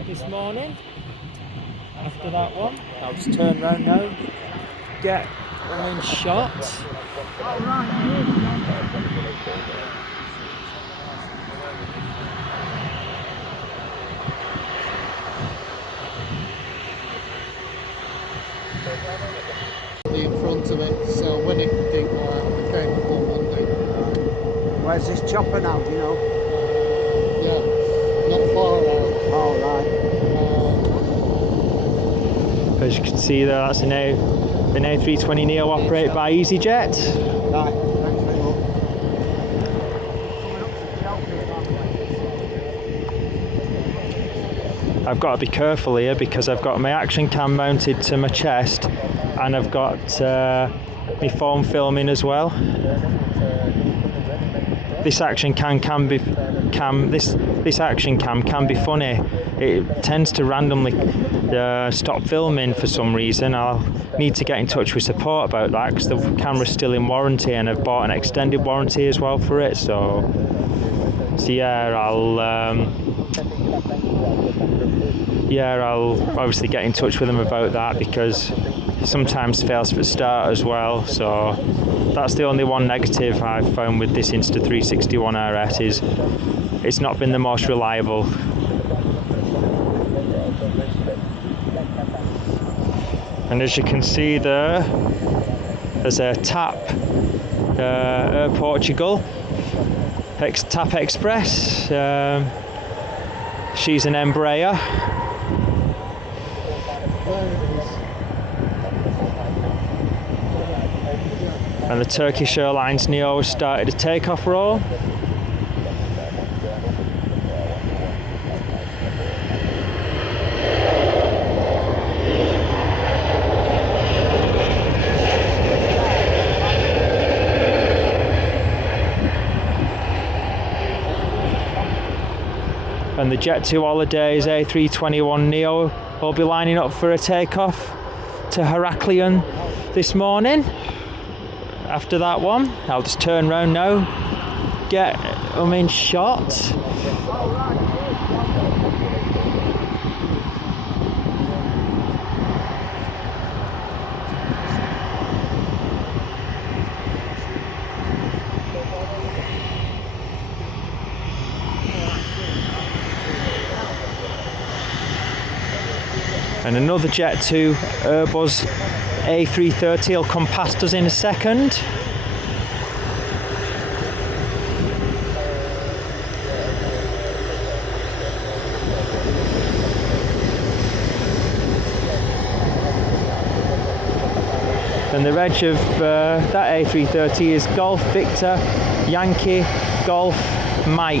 this morning. After that one, I'll just turn round now, get them in shot. In front of it, so when it didn't go out, I came up on Monday. Where's this chopper now, do you know? Yeah, not far out. Oh, right. As you can see there, that's an A320neo operated by EasyJet. Right, thanks very much. I've got to be careful here because I've got my action cam mounted to my chest, and I've got my phone filming as well. This action cam can be funny. It tends to randomly stop filming for some reason. I'll need to get in touch with support about that because the camera's still in warranty, and I've bought an extended warranty as well for it. So yeah, yeah, I'll obviously get in touch with them about that, because it sometimes fails for start as well. So that's the only one negative I've found with this Insta361 RS, is it's not been the most reliable. And as you can see there's a TAP Portugal TAP Express. She's an Embraer. And the Turkish Airlines Neo has started a takeoff roll. And the Jet2 Holidays A321 Neo will be lining up for a takeoff to Heraklion this morning. After that one, I'll just turn around now, get them in shot. And another Jet2 Airbus A330 will come past us in a second. And the reg of that A330 is Golf Victor Yankee Golf Mike.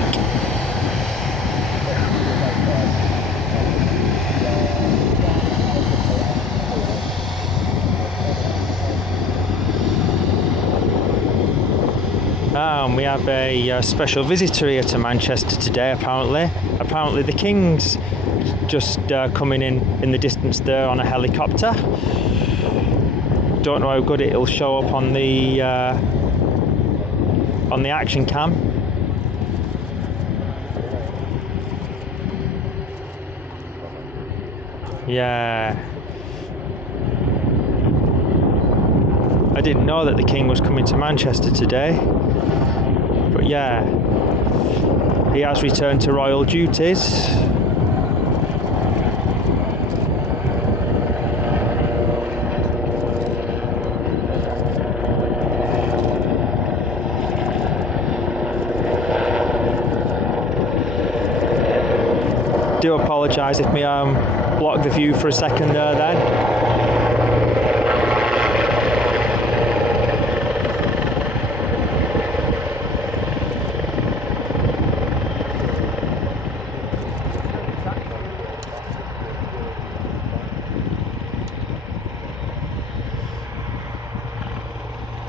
And we have a special visitor here to Manchester today, apparently. Apparently the King's just coming in the distance there on a helicopter. Don't know how good it'll show up on the action cam. Yeah. I didn't know that the King was coming to Manchester today. But yeah, he has returned to royal duties. Do apologise if my arm blocked the view for a second there then.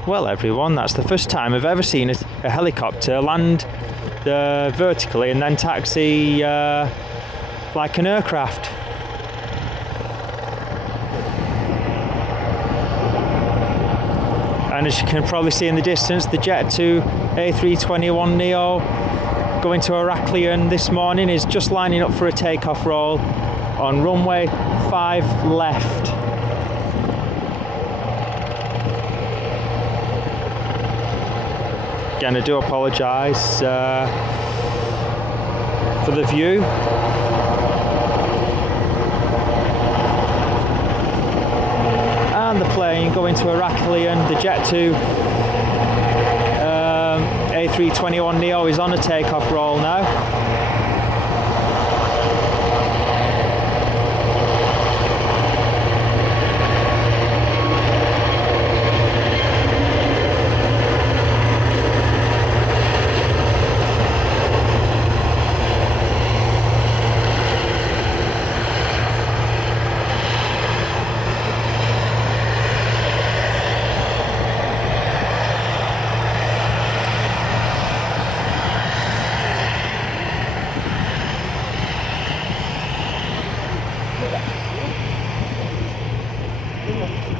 Well everyone, that's the first time I've ever seen a helicopter land vertically and then taxi like an aircraft. And as you can probably see in the distance, the Jet2 A321 Neo going to Heraklion this morning is just lining up for a takeoff roll on runway 5 left. Again, I do apologise for the view. And the plane going to Heraklion, the Jet2 A321 Neo is on a takeoff roll now.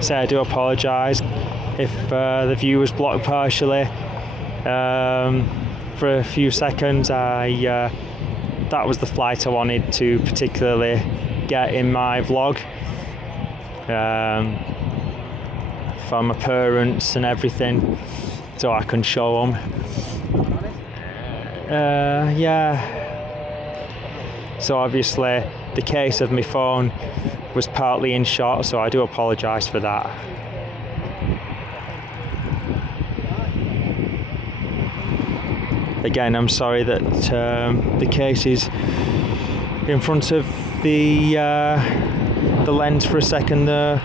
So I do apologise if the view was blocked partially for a few seconds. That was the flight I wanted to particularly get in my vlog for my parents and everything, so I can show them. Yeah. So obviously the case of my phone was partly in shot, so I do apologise for that. Again, I'm sorry that the case is in front of the lens for a second there.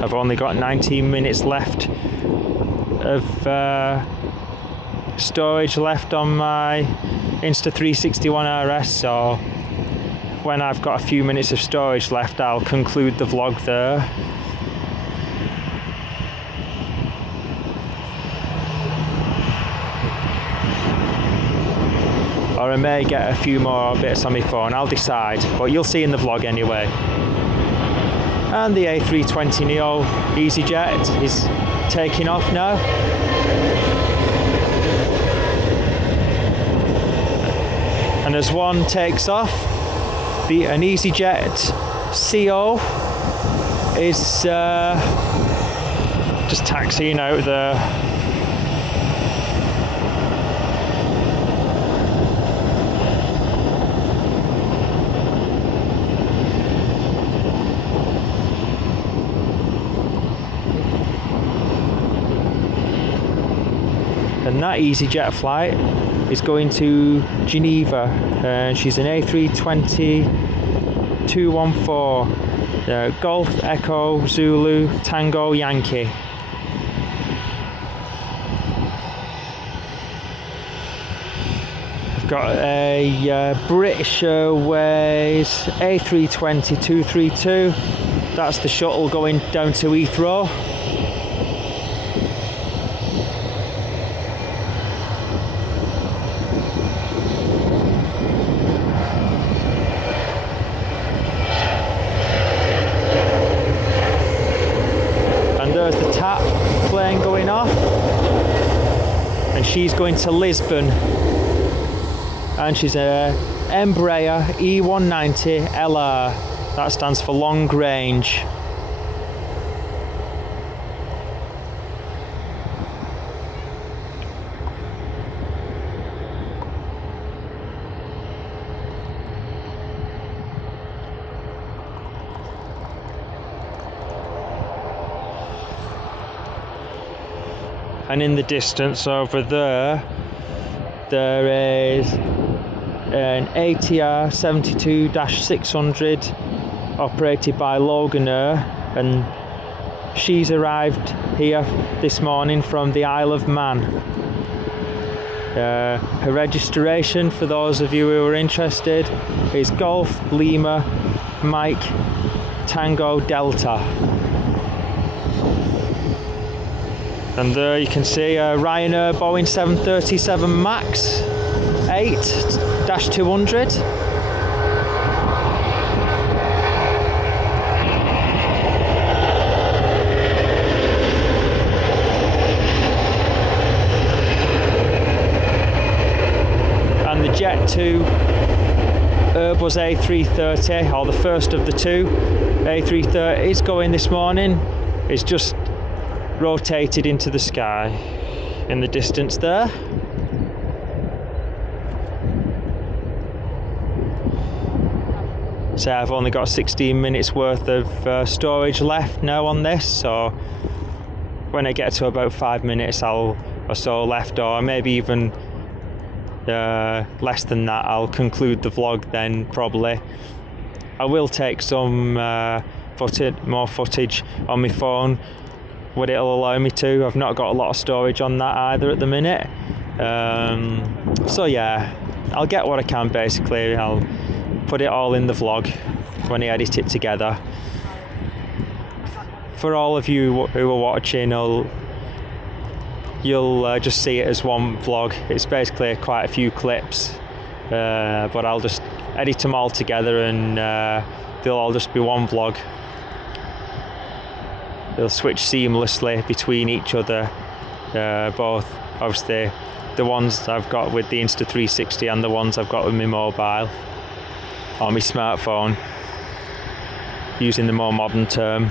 I've only got 19 minutes left of storage left on my Insta360 RS, so when I've got a few minutes of storage left, I'll conclude the vlog there. Or I may get a few more bits on my phone, I'll decide, but you'll see in the vlog anyway. And the A320neo EasyJet is taking off now. And as one takes off, an EasyJet CO is just taxiing out there. And that EasyJet flight is going to Geneva, and she's an A320-214, Golf Echo Zulu Tango Yankee. I've got a British Airways A320-232, that's the shuttle going down to Heathrow. There's the TAP plane going off, and she's going to Lisbon, and she's a Embraer E190 LR, that stands for long range. And in the distance over there, there is an ATR 72-600 operated by Loganair, and she's arrived here this morning from the Isle of Man. Her registration, for those of you who are interested, is Golf Lima Mike Tango Delta. And there you can see a Ryanair Boeing 737 MAX 8-200. And the Jet 2 Airbus A330, or the first of the two A330s going this morning, is just rotated into the sky in the distance there. So I've only got 16 minutes worth of storage left now on this, so when I get to about 5 minutes or so left, or maybe even less than that, I'll conclude the vlog then, probably. I will take some more footage on my phone, what it'll allow me to. I've not got a lot of storage on that either at the minute. So yeah, I'll get what I can basically. I'll put it all in the vlog when I edit it together. For all of you who are watching, you'll just see it as one vlog. It's basically quite a few clips but I'll just edit them all together and they'll all just be one vlog. They'll switch seamlessly between each other, both obviously the ones I've got with the Insta360 and the ones I've got with my mobile or my smartphone, using the more modern term.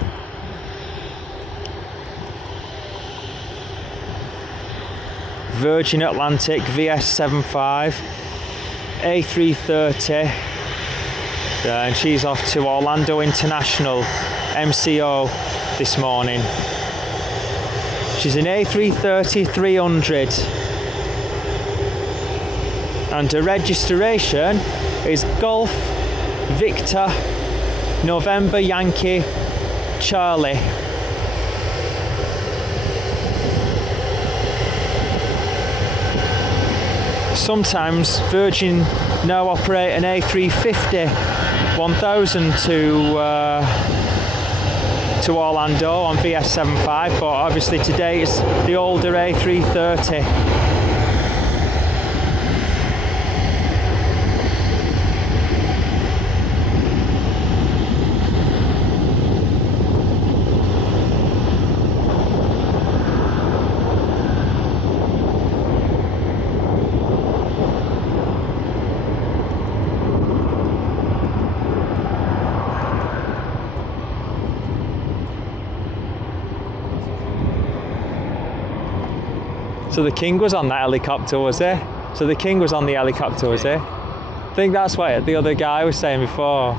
Virgin Atlantic VS75 A330, and she's off to Orlando International MCO this morning. She's an A330-300 and her registration is Golf Victor November Yankee Charlie. Sometimes Virgin now operate an A350 1000 to Orlando on VS75, but obviously today it's the older A330. So the King was on that helicopter, was he? So the King was on the helicopter, was he? I think that's what the other guy was saying before.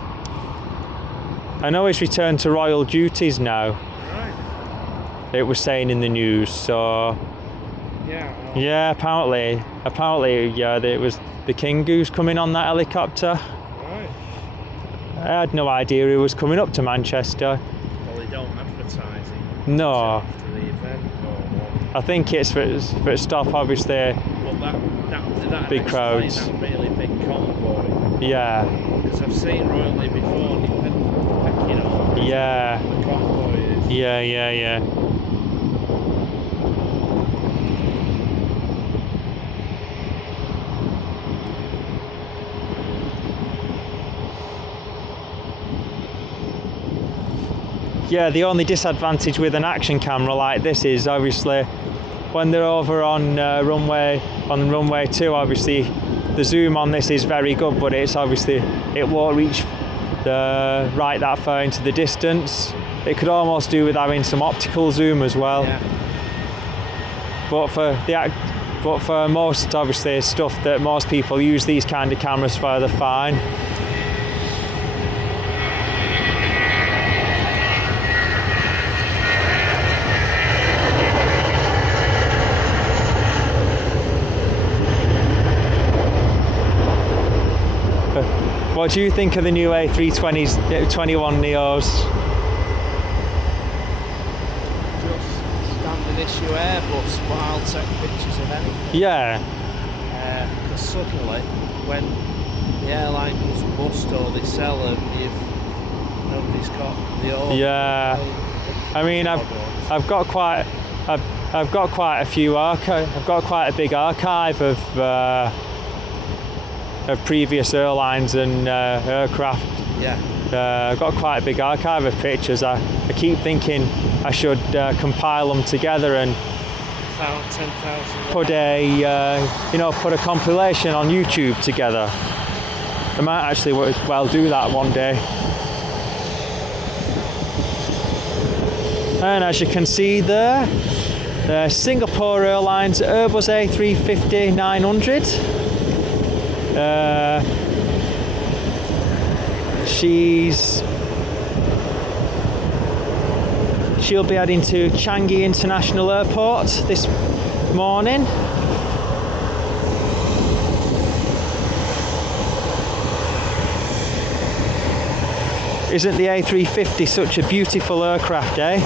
I know he's returned to royal duties now. Right. It was saying in the news, so... Yeah. Yeah, apparently, yeah, it was the King who's coming on that helicopter. Right. I had no idea he was coming up to Manchester. Well, they don't advertise it. No. After the event or what. I think it's for a stop, obviously. Well, that Big crowds. That really big convoy. Yeah. Because I've seen royalty before, and you picking up. Yeah. The convoy is. Yeah. Yeah, the only disadvantage with an action camera like this is obviously when they're over on runway 2, obviously the zoom on this is very good, but it's obviously it won't reach right that far into the distance. It could almost do with having some optical zoom as well. Yeah. But for most obviously stuff that most people use these kind of cameras for, they're fine. What do you think of the new A320s, 21 Neos? Just standard issue Airbus, but I'll take pictures of any. Yeah. Because suddenly, when the airline goes bust or they sell them, nobody's got the old. Yeah. I mean, I've got quite a few I've got quite a big archive of previous airlines and aircraft. Yeah. I've got quite a big archive of pictures. I keep thinking I should compile them together and 10,000. put a compilation on YouTube together. I might actually well do that one day. And as you can see there, the Singapore Airlines Airbus A350-900. She'll be heading to Changi International Airport this morning. Isn't the A350 such a beautiful aircraft, eh?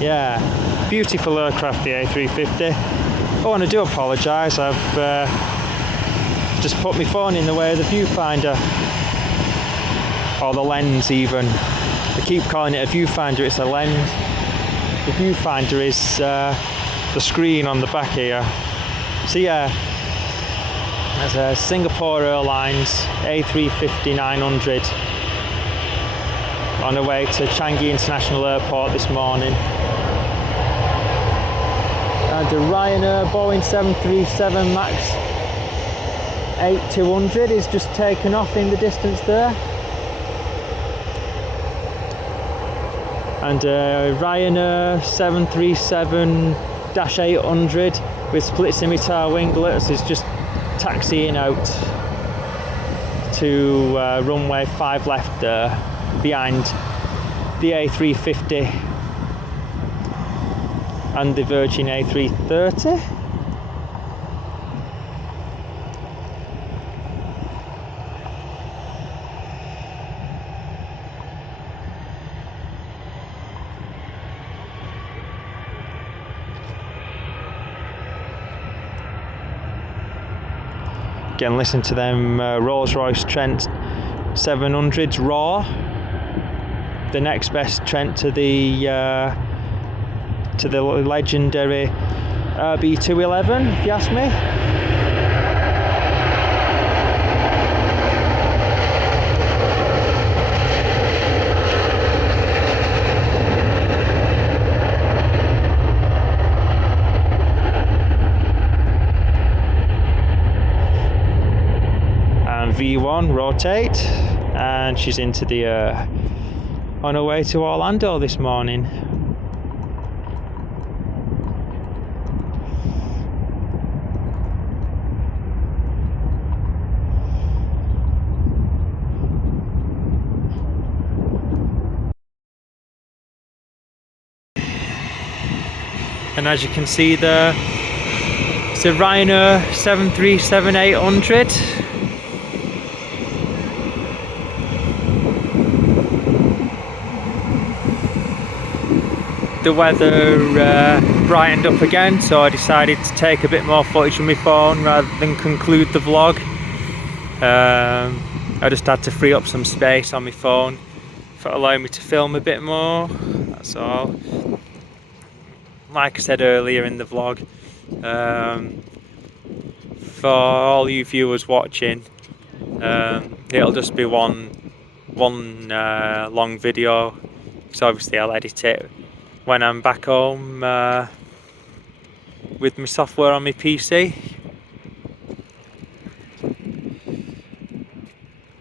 Yeah, beautiful aircraft, the A350. Oh, and I do apologise, I've just put my phone in the way of the viewfinder. Or the lens even. I keep calling it a viewfinder, it's a lens. The viewfinder is the screen on the back here. So yeah, there's a Singapore Airlines A350-900 on the way to Changi International Airport this morning. And a Ryanair Boeing 737 MAX 8200 is just taken off in the distance there. And a Ryanair 737-800 with split scimitar winglets is just taxiing out to runway 5 left there, behind the A350 and the Virgin A330. Again, listen to them Rolls-Royce Trent 700s raw. The next best Trent to the legendary RB211, if you ask me. V1 rotate, and she's into the on her way to Orlando this morning. And as you can see there, it's a Ryanair 737-800. The weather brightened up again, so I decided to take a bit more footage from my phone rather than conclude the vlog. I just had to free up some space on my phone for allowing me to film a bit more, that's all. Like I said earlier in the vlog, for all you viewers watching, it'll just be one long video, so obviously I'll edit it when I'm back home with my software on my PC.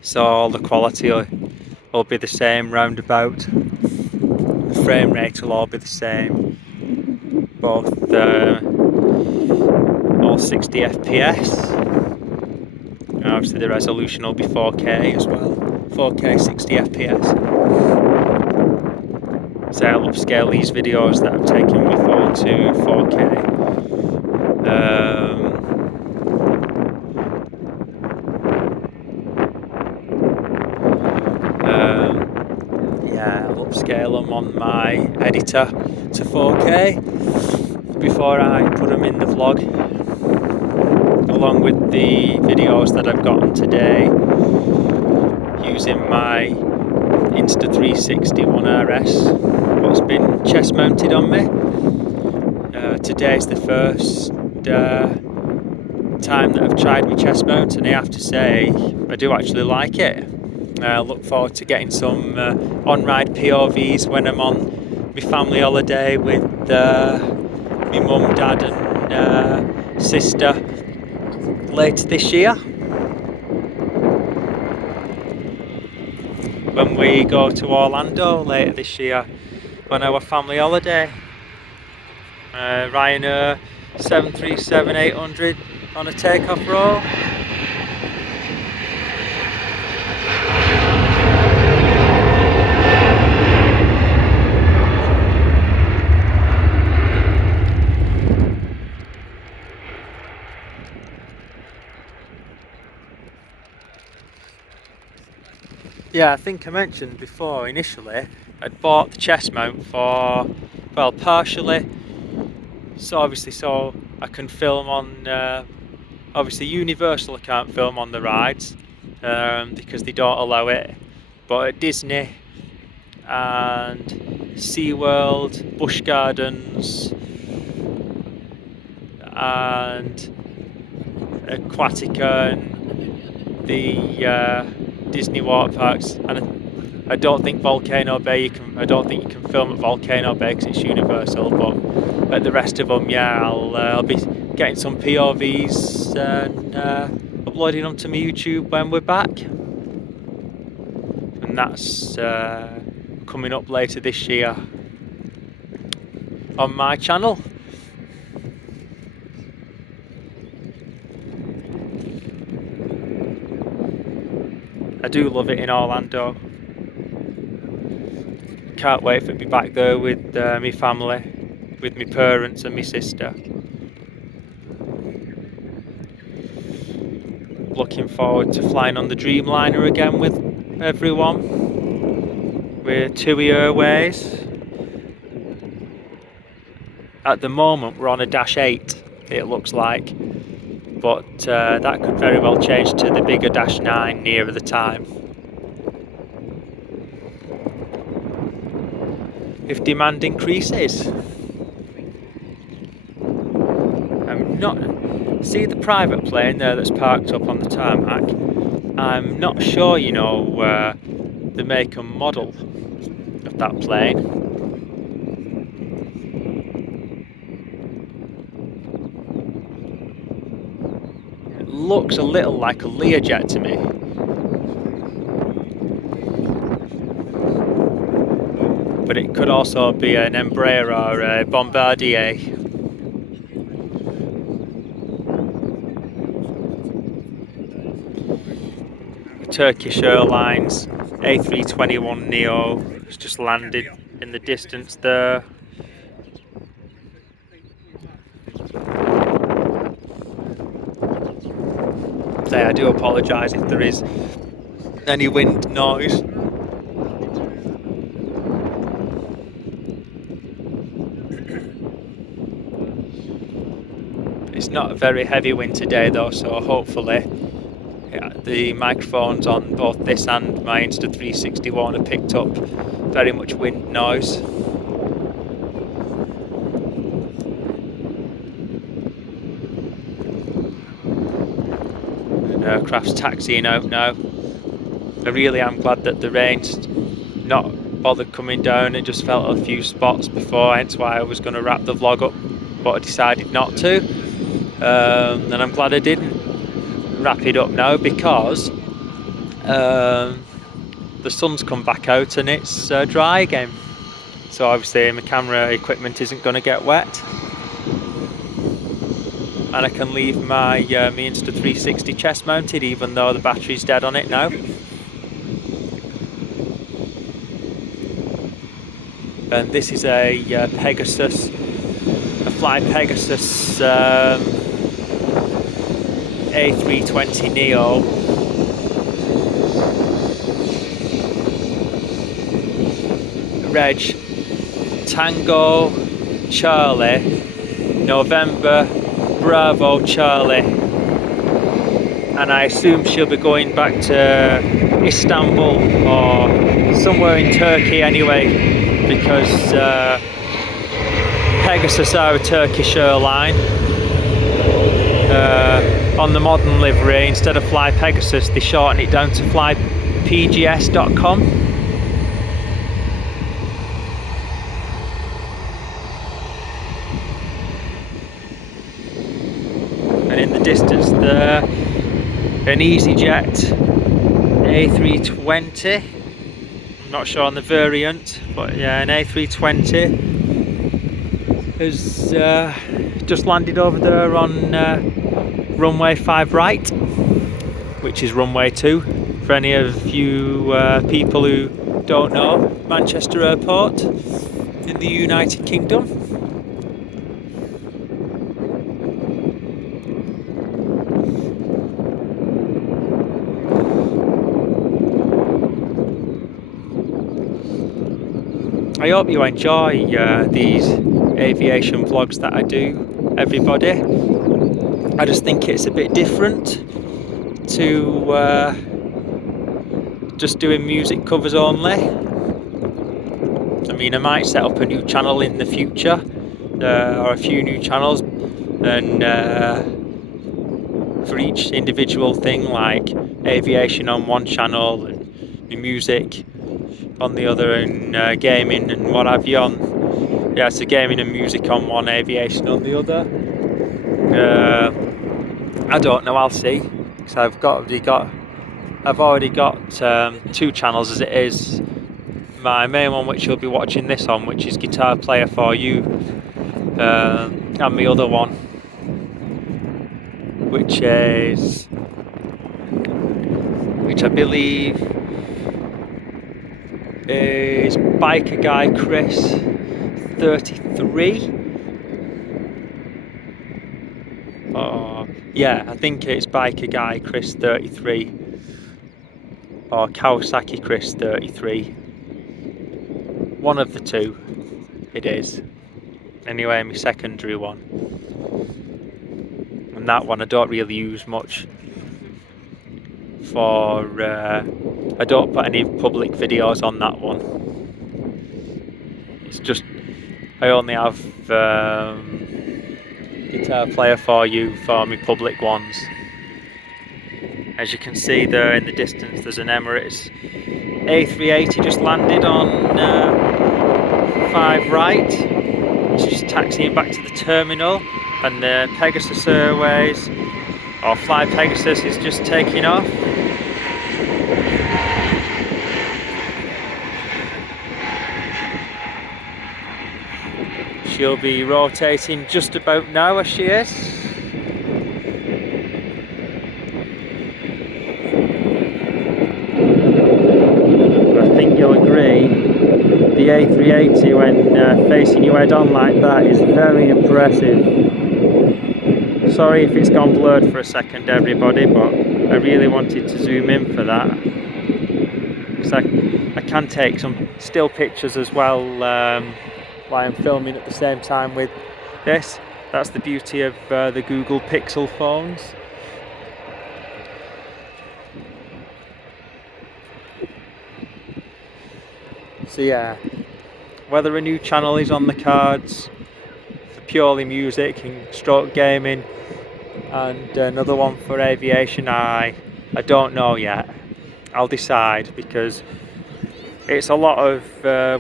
So all the quality will be the same roundabout. The frame rate will all be the same. Both all 60 FPS. And obviously the resolution will be 4K as well. 4K 60 FPS. So I'll upscale these videos that I'm taking my phone to 4K. Yeah, I'll upscale them on my editor to 4K before I put them in the vlog, along with the videos that I've gotten today using my Insta360 1RS, what's been chest mounted on me. Today's the first time that I've tried my chest mount, and I have to say I do actually like it. I look forward to getting some on-ride POVs when I'm on my family holiday with my mum, dad and sister later this year, when we go to Orlando later this year on our family holiday. Ryanair 737-800 on a takeoff roll. Yeah, I think I mentioned before, initially I'd bought the chest mount for, well, partially so I can film on, obviously Universal I can't film on the rides because they don't allow it, but at Disney and SeaWorld, Busch Gardens and Aquatica and the Disney water parks, and I don't think Volcano Bay I don't think you can film at Volcano Bay because it's Universal, but at the rest of them, yeah, I'll be getting some POVs and uploading them to my YouTube when we're back, and that's coming up later this year on my channel. I do love it in Orlando. Can't wait for me back there with my family, with my parents and my sister. Looking forward to flying on the Dreamliner again with everyone. We're TUI Airways. At the moment we're on a Dash 8, it looks like, but that could very well change to the bigger Dash 9 nearer the time. If demand increases. I'm not... See the private plane there that's parked up on the tarmac? I'm not sure, you know, the make and model of that plane. It looks a little like a Learjet to me. But it could also be an Embraer or a Bombardier. Turkish Airlines A321neo has just landed in the distance there. So I do apologise if there is any wind noise. It's not a very heavy wind today though, so hopefully the microphones on both this and my Insta360 won't have picked up very much wind noise. Aircraft's taxiing out now. I really am glad that the rain's not bothered coming down. It just felt a few spots before, hence why I was going to wrap the vlog up, but I decided not to. And I'm glad I didn't wrap it up now, because the sun's come back out and it's dry again. So obviously my camera equipment isn't going to get wet. And I can leave my Insta360 chest mounted even though the battery's dead on it now. And this is a Pegasus, a Fly Pegasus A320neo. Reg Tango Charlie November Bravo Charlie, and I assume she'll be going back to Istanbul or somewhere in Turkey anyway, because Pegasus are a Turkish airline. On the modern livery, instead of Fly Pegasus, they shorten it down to flypgs.com. And in the distance there, an EasyJet A320. I'm not sure on the variant, but yeah, an A320 has just landed over there on runway 5 right, which is runway 2 for any of you people who don't know Manchester Airport in the United Kingdom. I hope you enjoy these aviation vlogs that I do, everybody. I just think it's a bit different to just doing music covers only. I mean, I might set up a new channel in the future, or a few new channels, and for each individual thing, like aviation on one channel and music on the other, and gaming and what have you on. Yeah, so gaming and music on one, aviation on the other. I don't know, I'll see. Because I've already got 2 channels as it is. My main one, which you'll be watching this on, which is Guitar Player for You, and my other one, which I believe is Biker Guy Chris 33. Yeah, I think it's Biker Guy Chris 33 or Kawasaki Chris 33. One of the two it is. Anyway, my secondary one. And that one I don't really use much for, I don't put any public videos on that one. It's just, I only have Guitar Player for You for my public ones. As you can see there in the distance, there's an Emirates A380 just landed on 5 right. It's just taxiing back to the terminal, and the Pegasus Airways, or Fly Pegasus, is just taking off. She'll be rotating just about now, as she is. I think you'll agree, the A380 when facing you head on like that is very impressive. Sorry if it's gone blurred for a second, everybody, but I really wanted to zoom in for that. Because I can take some still pictures as well while I'm filming at the same time with this. That's the beauty of the Google Pixel phones. So yeah, whether a new channel is on the cards for purely music and stroke gaming, and another one for aviation, I don't know yet. I'll decide, because it's a lot of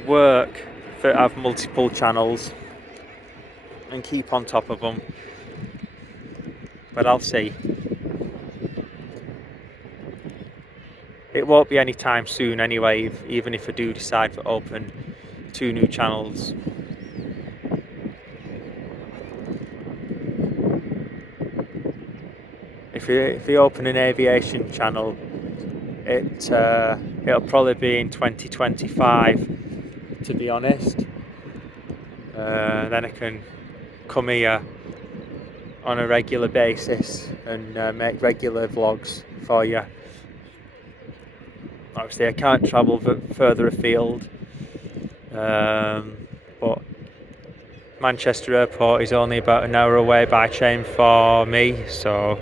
work to have multiple channels and keep on top of them, but I'll see. It won't be any time soon anyway, even if I do decide to open 2 new channels. If you open an aviation channel, it'll probably be in 2025, to be honest. Then I can come here on a regular basis and make regular vlogs for you. Obviously I can't travel further afield, but Manchester Airport is only about an hour away by train for me, so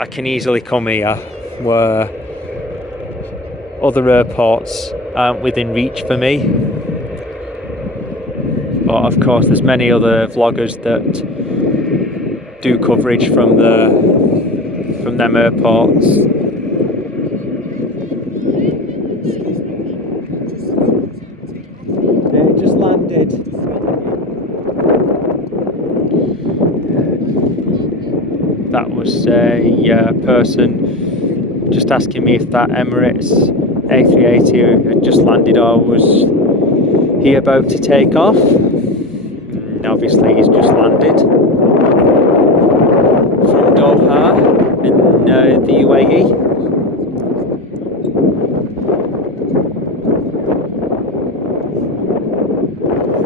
I can easily come here where other airports aren't within reach for me. But of course there's many other vloggers that do coverage from them airports. It just landed. That was a person just asking me if that Emirates A380 had just landed or was he about to take off. And obviously he's just landed from Doha in the UAE.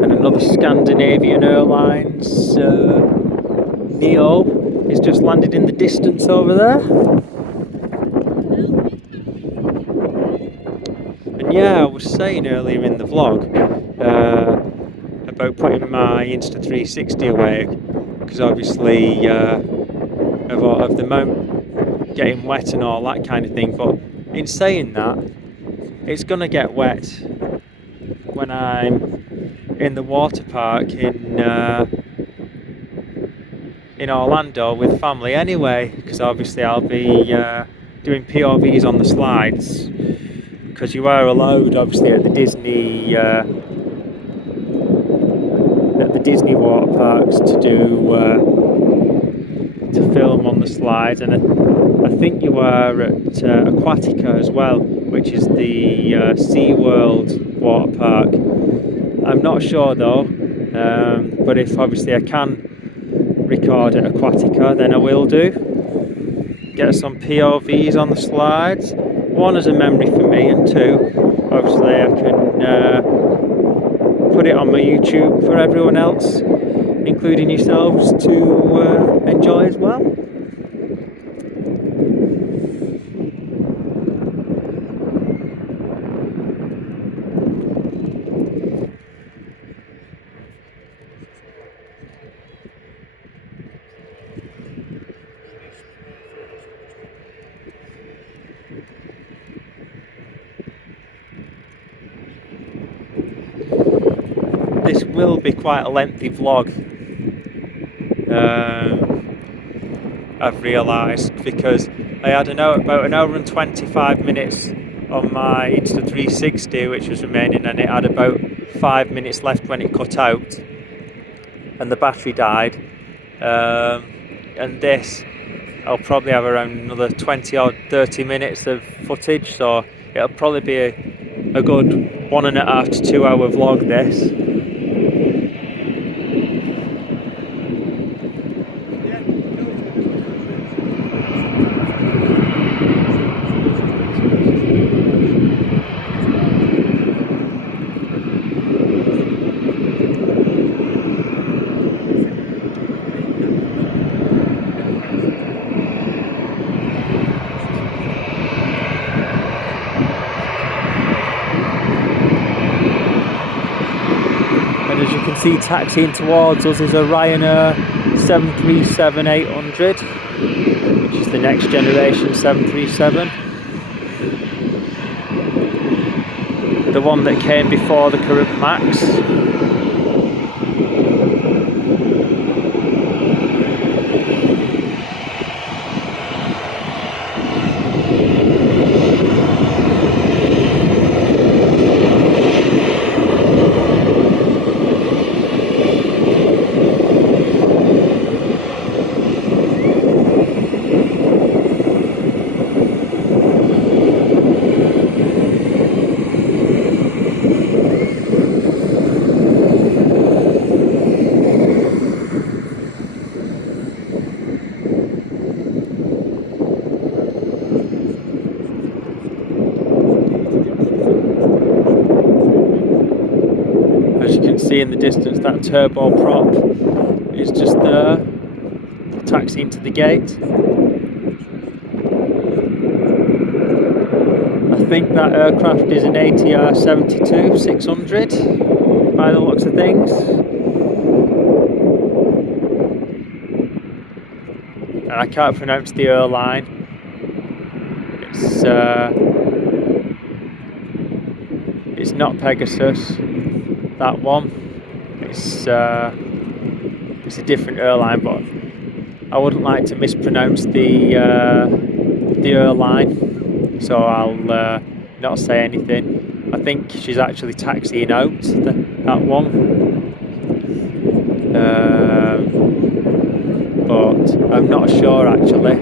And another Scandinavian Airlines Neo is just landed in the distance over there. And yeah, I was saying earlier in the vlog about putting my Insta360 away, because obviously of the mount getting wet and all that kind of thing. But in saying that, it's gonna get wet when I'm in the water park in in Orlando with family anyway, because obviously I'll be doing POVs on the slides, because you are allowed obviously at the Disney water parks to do to film on the slides, and I think you are at Aquatica as well, which is the SeaWorld water park. I'm not sure though, but if obviously I can record at Aquatica, then I will do. Get some POVs on the slides. One, as a memory for me, and two, obviously I can put it on my YouTube for everyone else, including yourselves, to enjoy as well. This will be quite a lengthy vlog, I've realised, because I had about an hour and 25 minutes on my Insta360 which was remaining, and it had about 5 minutes left when it cut out and the battery died, and this I'll probably have around another 20 or 30 minutes of footage, so it'll probably be a good 1.5 to 2 hour vlog this. And as you can see, taxiing towards us is a Ryanair 737-800, which is the next generation 737. The one that came before the current Max. As you can see in the distance, that turboprop is just there, taxiing to the gate. I think that aircraft is an ATR 72-600 by the looks of things. And I can't pronounce the airline. It's not Pegasus. That one, it's a different airline, but I wouldn't like to mispronounce the airline, so I'll not say anything. I think she's actually taxiing out that one, but I'm not sure actually.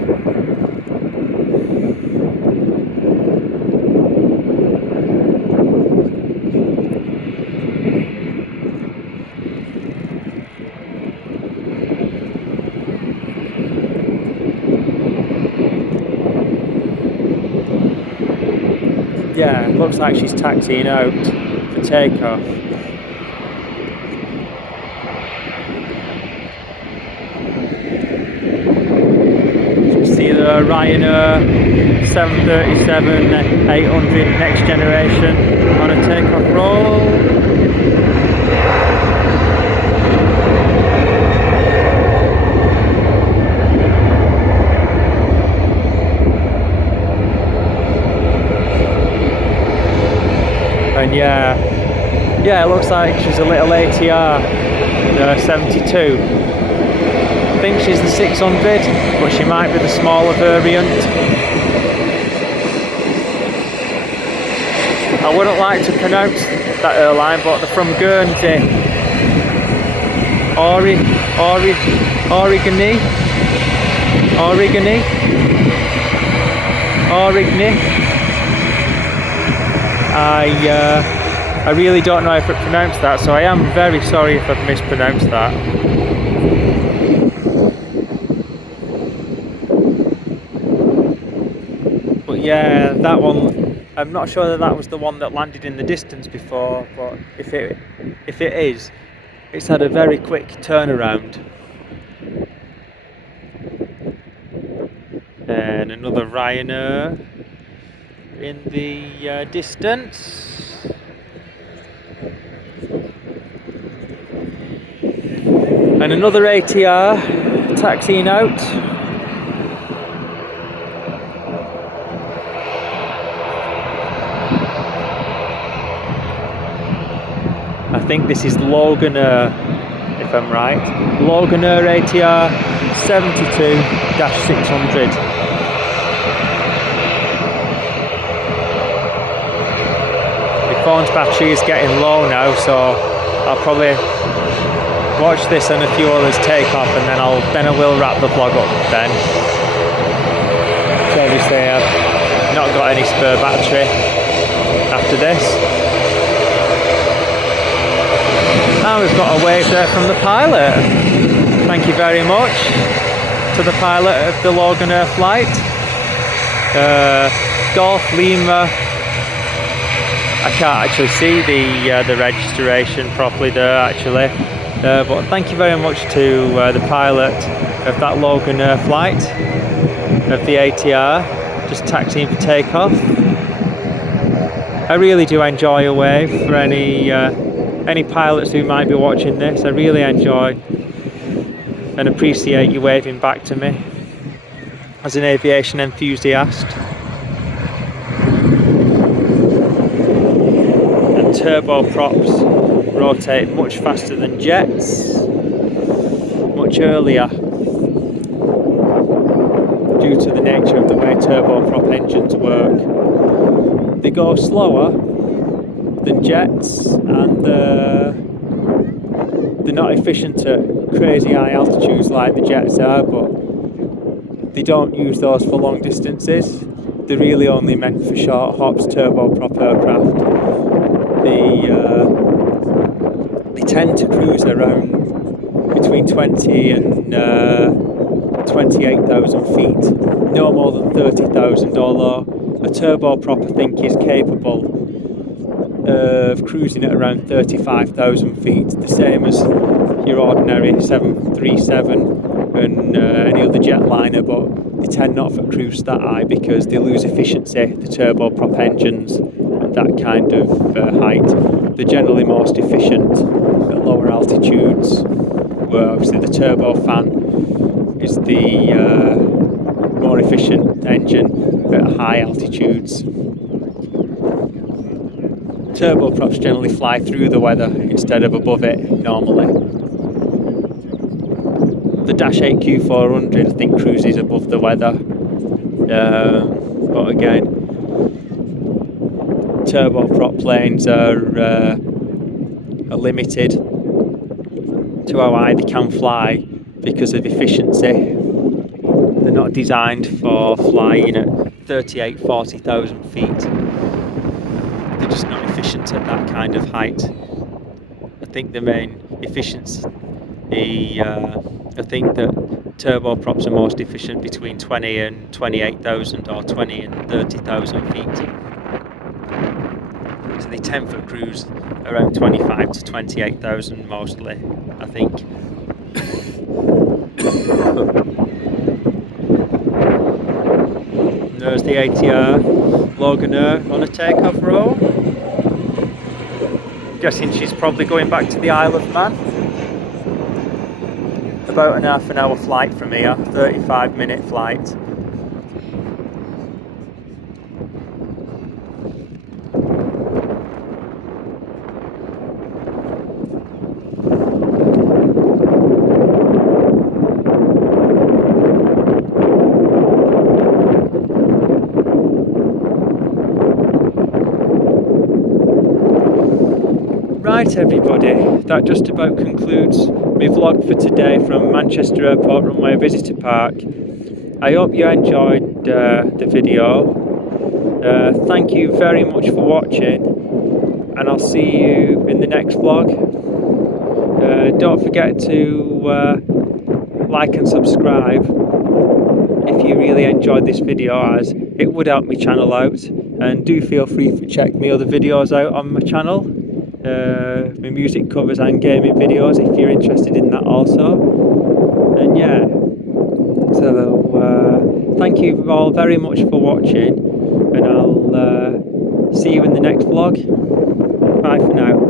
Yeah, it looks like she's taxiing out for takeoff. You can see the Ryanair 737-800 next generation on a takeoff roll. And yeah, it looks like she's a little ATR 72. I think she's the 600, but she might be the smaller variant. I wouldn't like to pronounce that airline, but they're from Guernsey. Origny. I really don't know if I pronounced that, so I am very sorry if I've mispronounced that. But yeah, that one, I'm not sure that was the one that landed in the distance before, but if it is, it's had a very quick turnaround. And another Ryanair in the distance. And another ATR taxiing out. I think this is Loganair, if I'm right. Loganair ATR 72-600. My phone's battery is getting low now, so I'll probably watch this and a few others take off, and then I will wrap the vlog up then. So obviously I've not got any spare battery after this. And we've got a wave there from the pilot. Thank you very much to the pilot of the Loganair flight. Golf Lima. I can't actually see the registration properly there actually. But thank you very much to the pilot of that Loganair flight of the ATR, just taxiing for takeoff. I really do enjoy a wave for any pilots who might be watching this. I really enjoy and appreciate you waving back to me as an aviation enthusiast. And turboprops rotate much faster than jets, much earlier, due to the nature of the way turboprop engines work. They go slower than jets, and they're not efficient at crazy high altitudes like the jets are, but they don't use those for long distances. They're really only meant for short hops, turboprop aircraft. They tend to cruise around between 20 and 28,000 feet, no more than 30,000, although a turboprop I think is capable of cruising at around 35,000 feet, the same as your ordinary 737 and any other jetliner, but they tend not to cruise that high because they lose efficiency, the turboprop engines, at that kind of height. They're generally most efficient at lower altitudes, where obviously the turbofan is the more efficient engine at high altitudes. Turboprops generally fly through the weather instead of above it normally. The Dash 8 Q400 I think cruises above the weather, but again, turboprop planes are limited to how high they can fly because of efficiency. They're not designed for flying at 40,000 feet. They're just not efficient at that kind of height. I think the main efficiency, I think that turboprops are most efficient between 20 and 28,000 or 20 and 30,000 feet. So they tend to cruise around 25 to 28,000 mostly, I think. There's the ATR Loganair on a takeoff roll. Guessing she's probably going back to the Isle of Man. About an half an hour flight from here, 35-minute flight. Right everybody, that just about concludes my vlog for today from Manchester Airport Runway Visitor Park. I hope you enjoyed the video. Thank you very much for watching, and I'll see you in the next vlog. Don't forget to like and subscribe if you really enjoyed this video, as it would help my channel out. And do feel free to check my other videos out on my channel, my music covers and gaming videos, if you're interested in that also. And yeah, so thank you all very much for watching, and I'll see you in the next vlog. Bye for now.